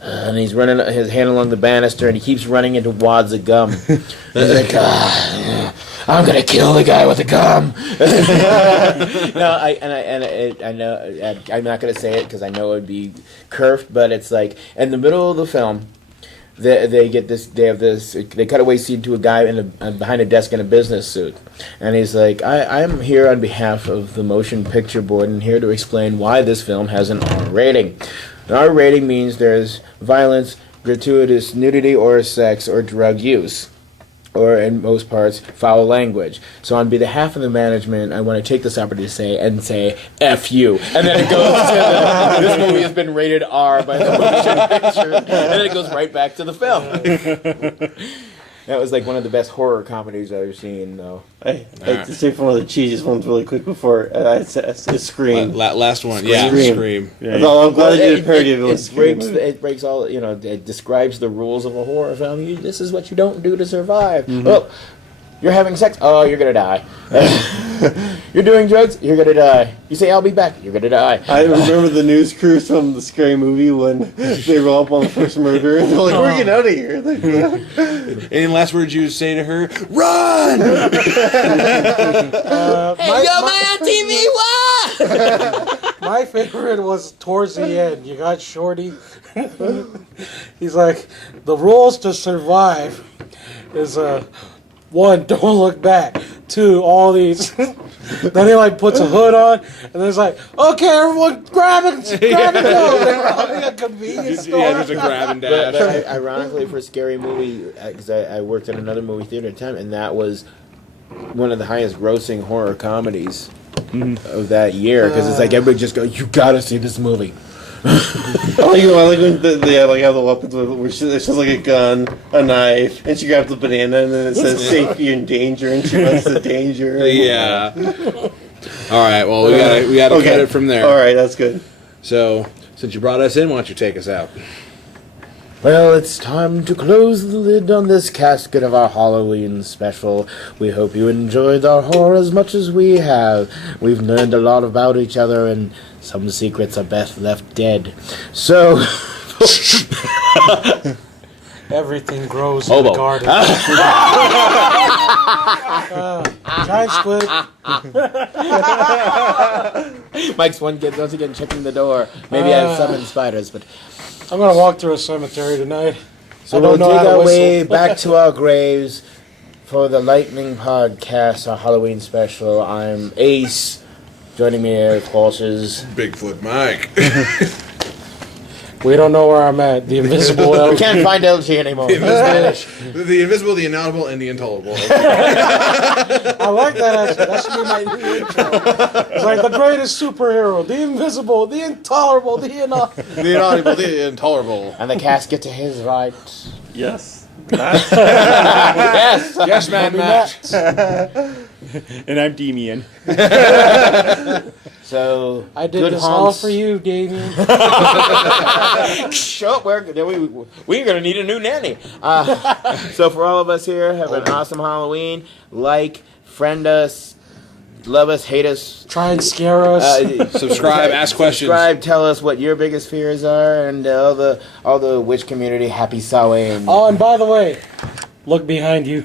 and he's running his hand along the banister and he keeps running into wads of gum. He's like, I'm gonna kill the guy with the gum. No, I know I'm not gonna say it because I know it would be curved, but it's like in the middle of the film. They cut away scene to a guy behind a desk in a business suit, and he's like, I'm here on behalf of the Motion Picture Board and here to explain why this film has an R rating. An R rating means there's violence, gratuitous nudity or sex or drug use, or in most parts, foul language. So on behalf of the management, I want to take this opportunity to say F you. And then it goes to this movie has been rated R by the Motion Picture, and then it goes right back to the film. That was like one of the best horror comedies I've ever seen, though. I like to say from one of the cheesiest ones really quick before it's Scream. Last one, yeah, Scream. Yeah. I'm glad they did a parody of it. It breaks all, it describes the rules of a horror film. This is what you don't do to survive. Mm-hmm. Oh, you're having sex? Oh, you're gonna die. You're doing drugs? You're gonna die. You say, I'll be back? You're gonna die. I remember the news crews from the Scary Movie when they roll up on the first murder and they're like, we're getting out of here. Like, Any last words you would say to her? Run! My favorite was towards the end. You got Shorty. He's like, the rules to survive is 1, don't look back. 2, all these. Then he like puts a hood on, and then it's like, okay, everyone, grab it, go. They're robbing a convenience store. Yeah, there's a grab and dash. But ironically, for a scary movie, because I worked in another movie theater at the time, and that was one of the highest grossing horror comedies of that year. Because it's like everybody just go, you gotta see this movie. I like when they have the weapons where it's just like a gun, a knife, and she grabs the banana and then it says safety and danger and she runs to danger. Yeah. All right. Well, we gotta cut it from there. All right, that's good. So, since you brought us in, why don't you take us out? Well, it's time to close the lid on this casket of our Halloween special. We hope you enjoyed our horror as much as we have. We've learned a lot about each other, and some secrets are best left dead. So, Everything grows in the garden. Giant squid. Mike's once again checking the door. Maybe I have summoned spiders, but I'm gonna walk through a cemetery tonight. so I we'll don't know dig how to our whistle. way back to our graves for the Lightning Podcast, our Halloween special. I'm Ace. Joining me, of course, is Bigfoot Mike. We don't know where I'm at. The invisible we elf. can't find LG anymore. The invisible, the inaudible, and the intolerable. I like that actually. That should be my new intro. It's like the greatest superhero, the invisible, the intolerable, the inaudible. The inaudible, the intolerable. And the casket to his right. Yes. Yes. Yes, man, Matt. And I'm Demian. So I did good this all haunts. for you, Damien. Sure, we're gonna need a new nanny. So for all of us here, have an awesome Halloween. Like, friend us, love us, hate us. Try and scare us. Subscribe, ask questions. Subscribe, tell us what your biggest fears are, and all the witch community, happy Samhain. Oh, and by the way, look behind you.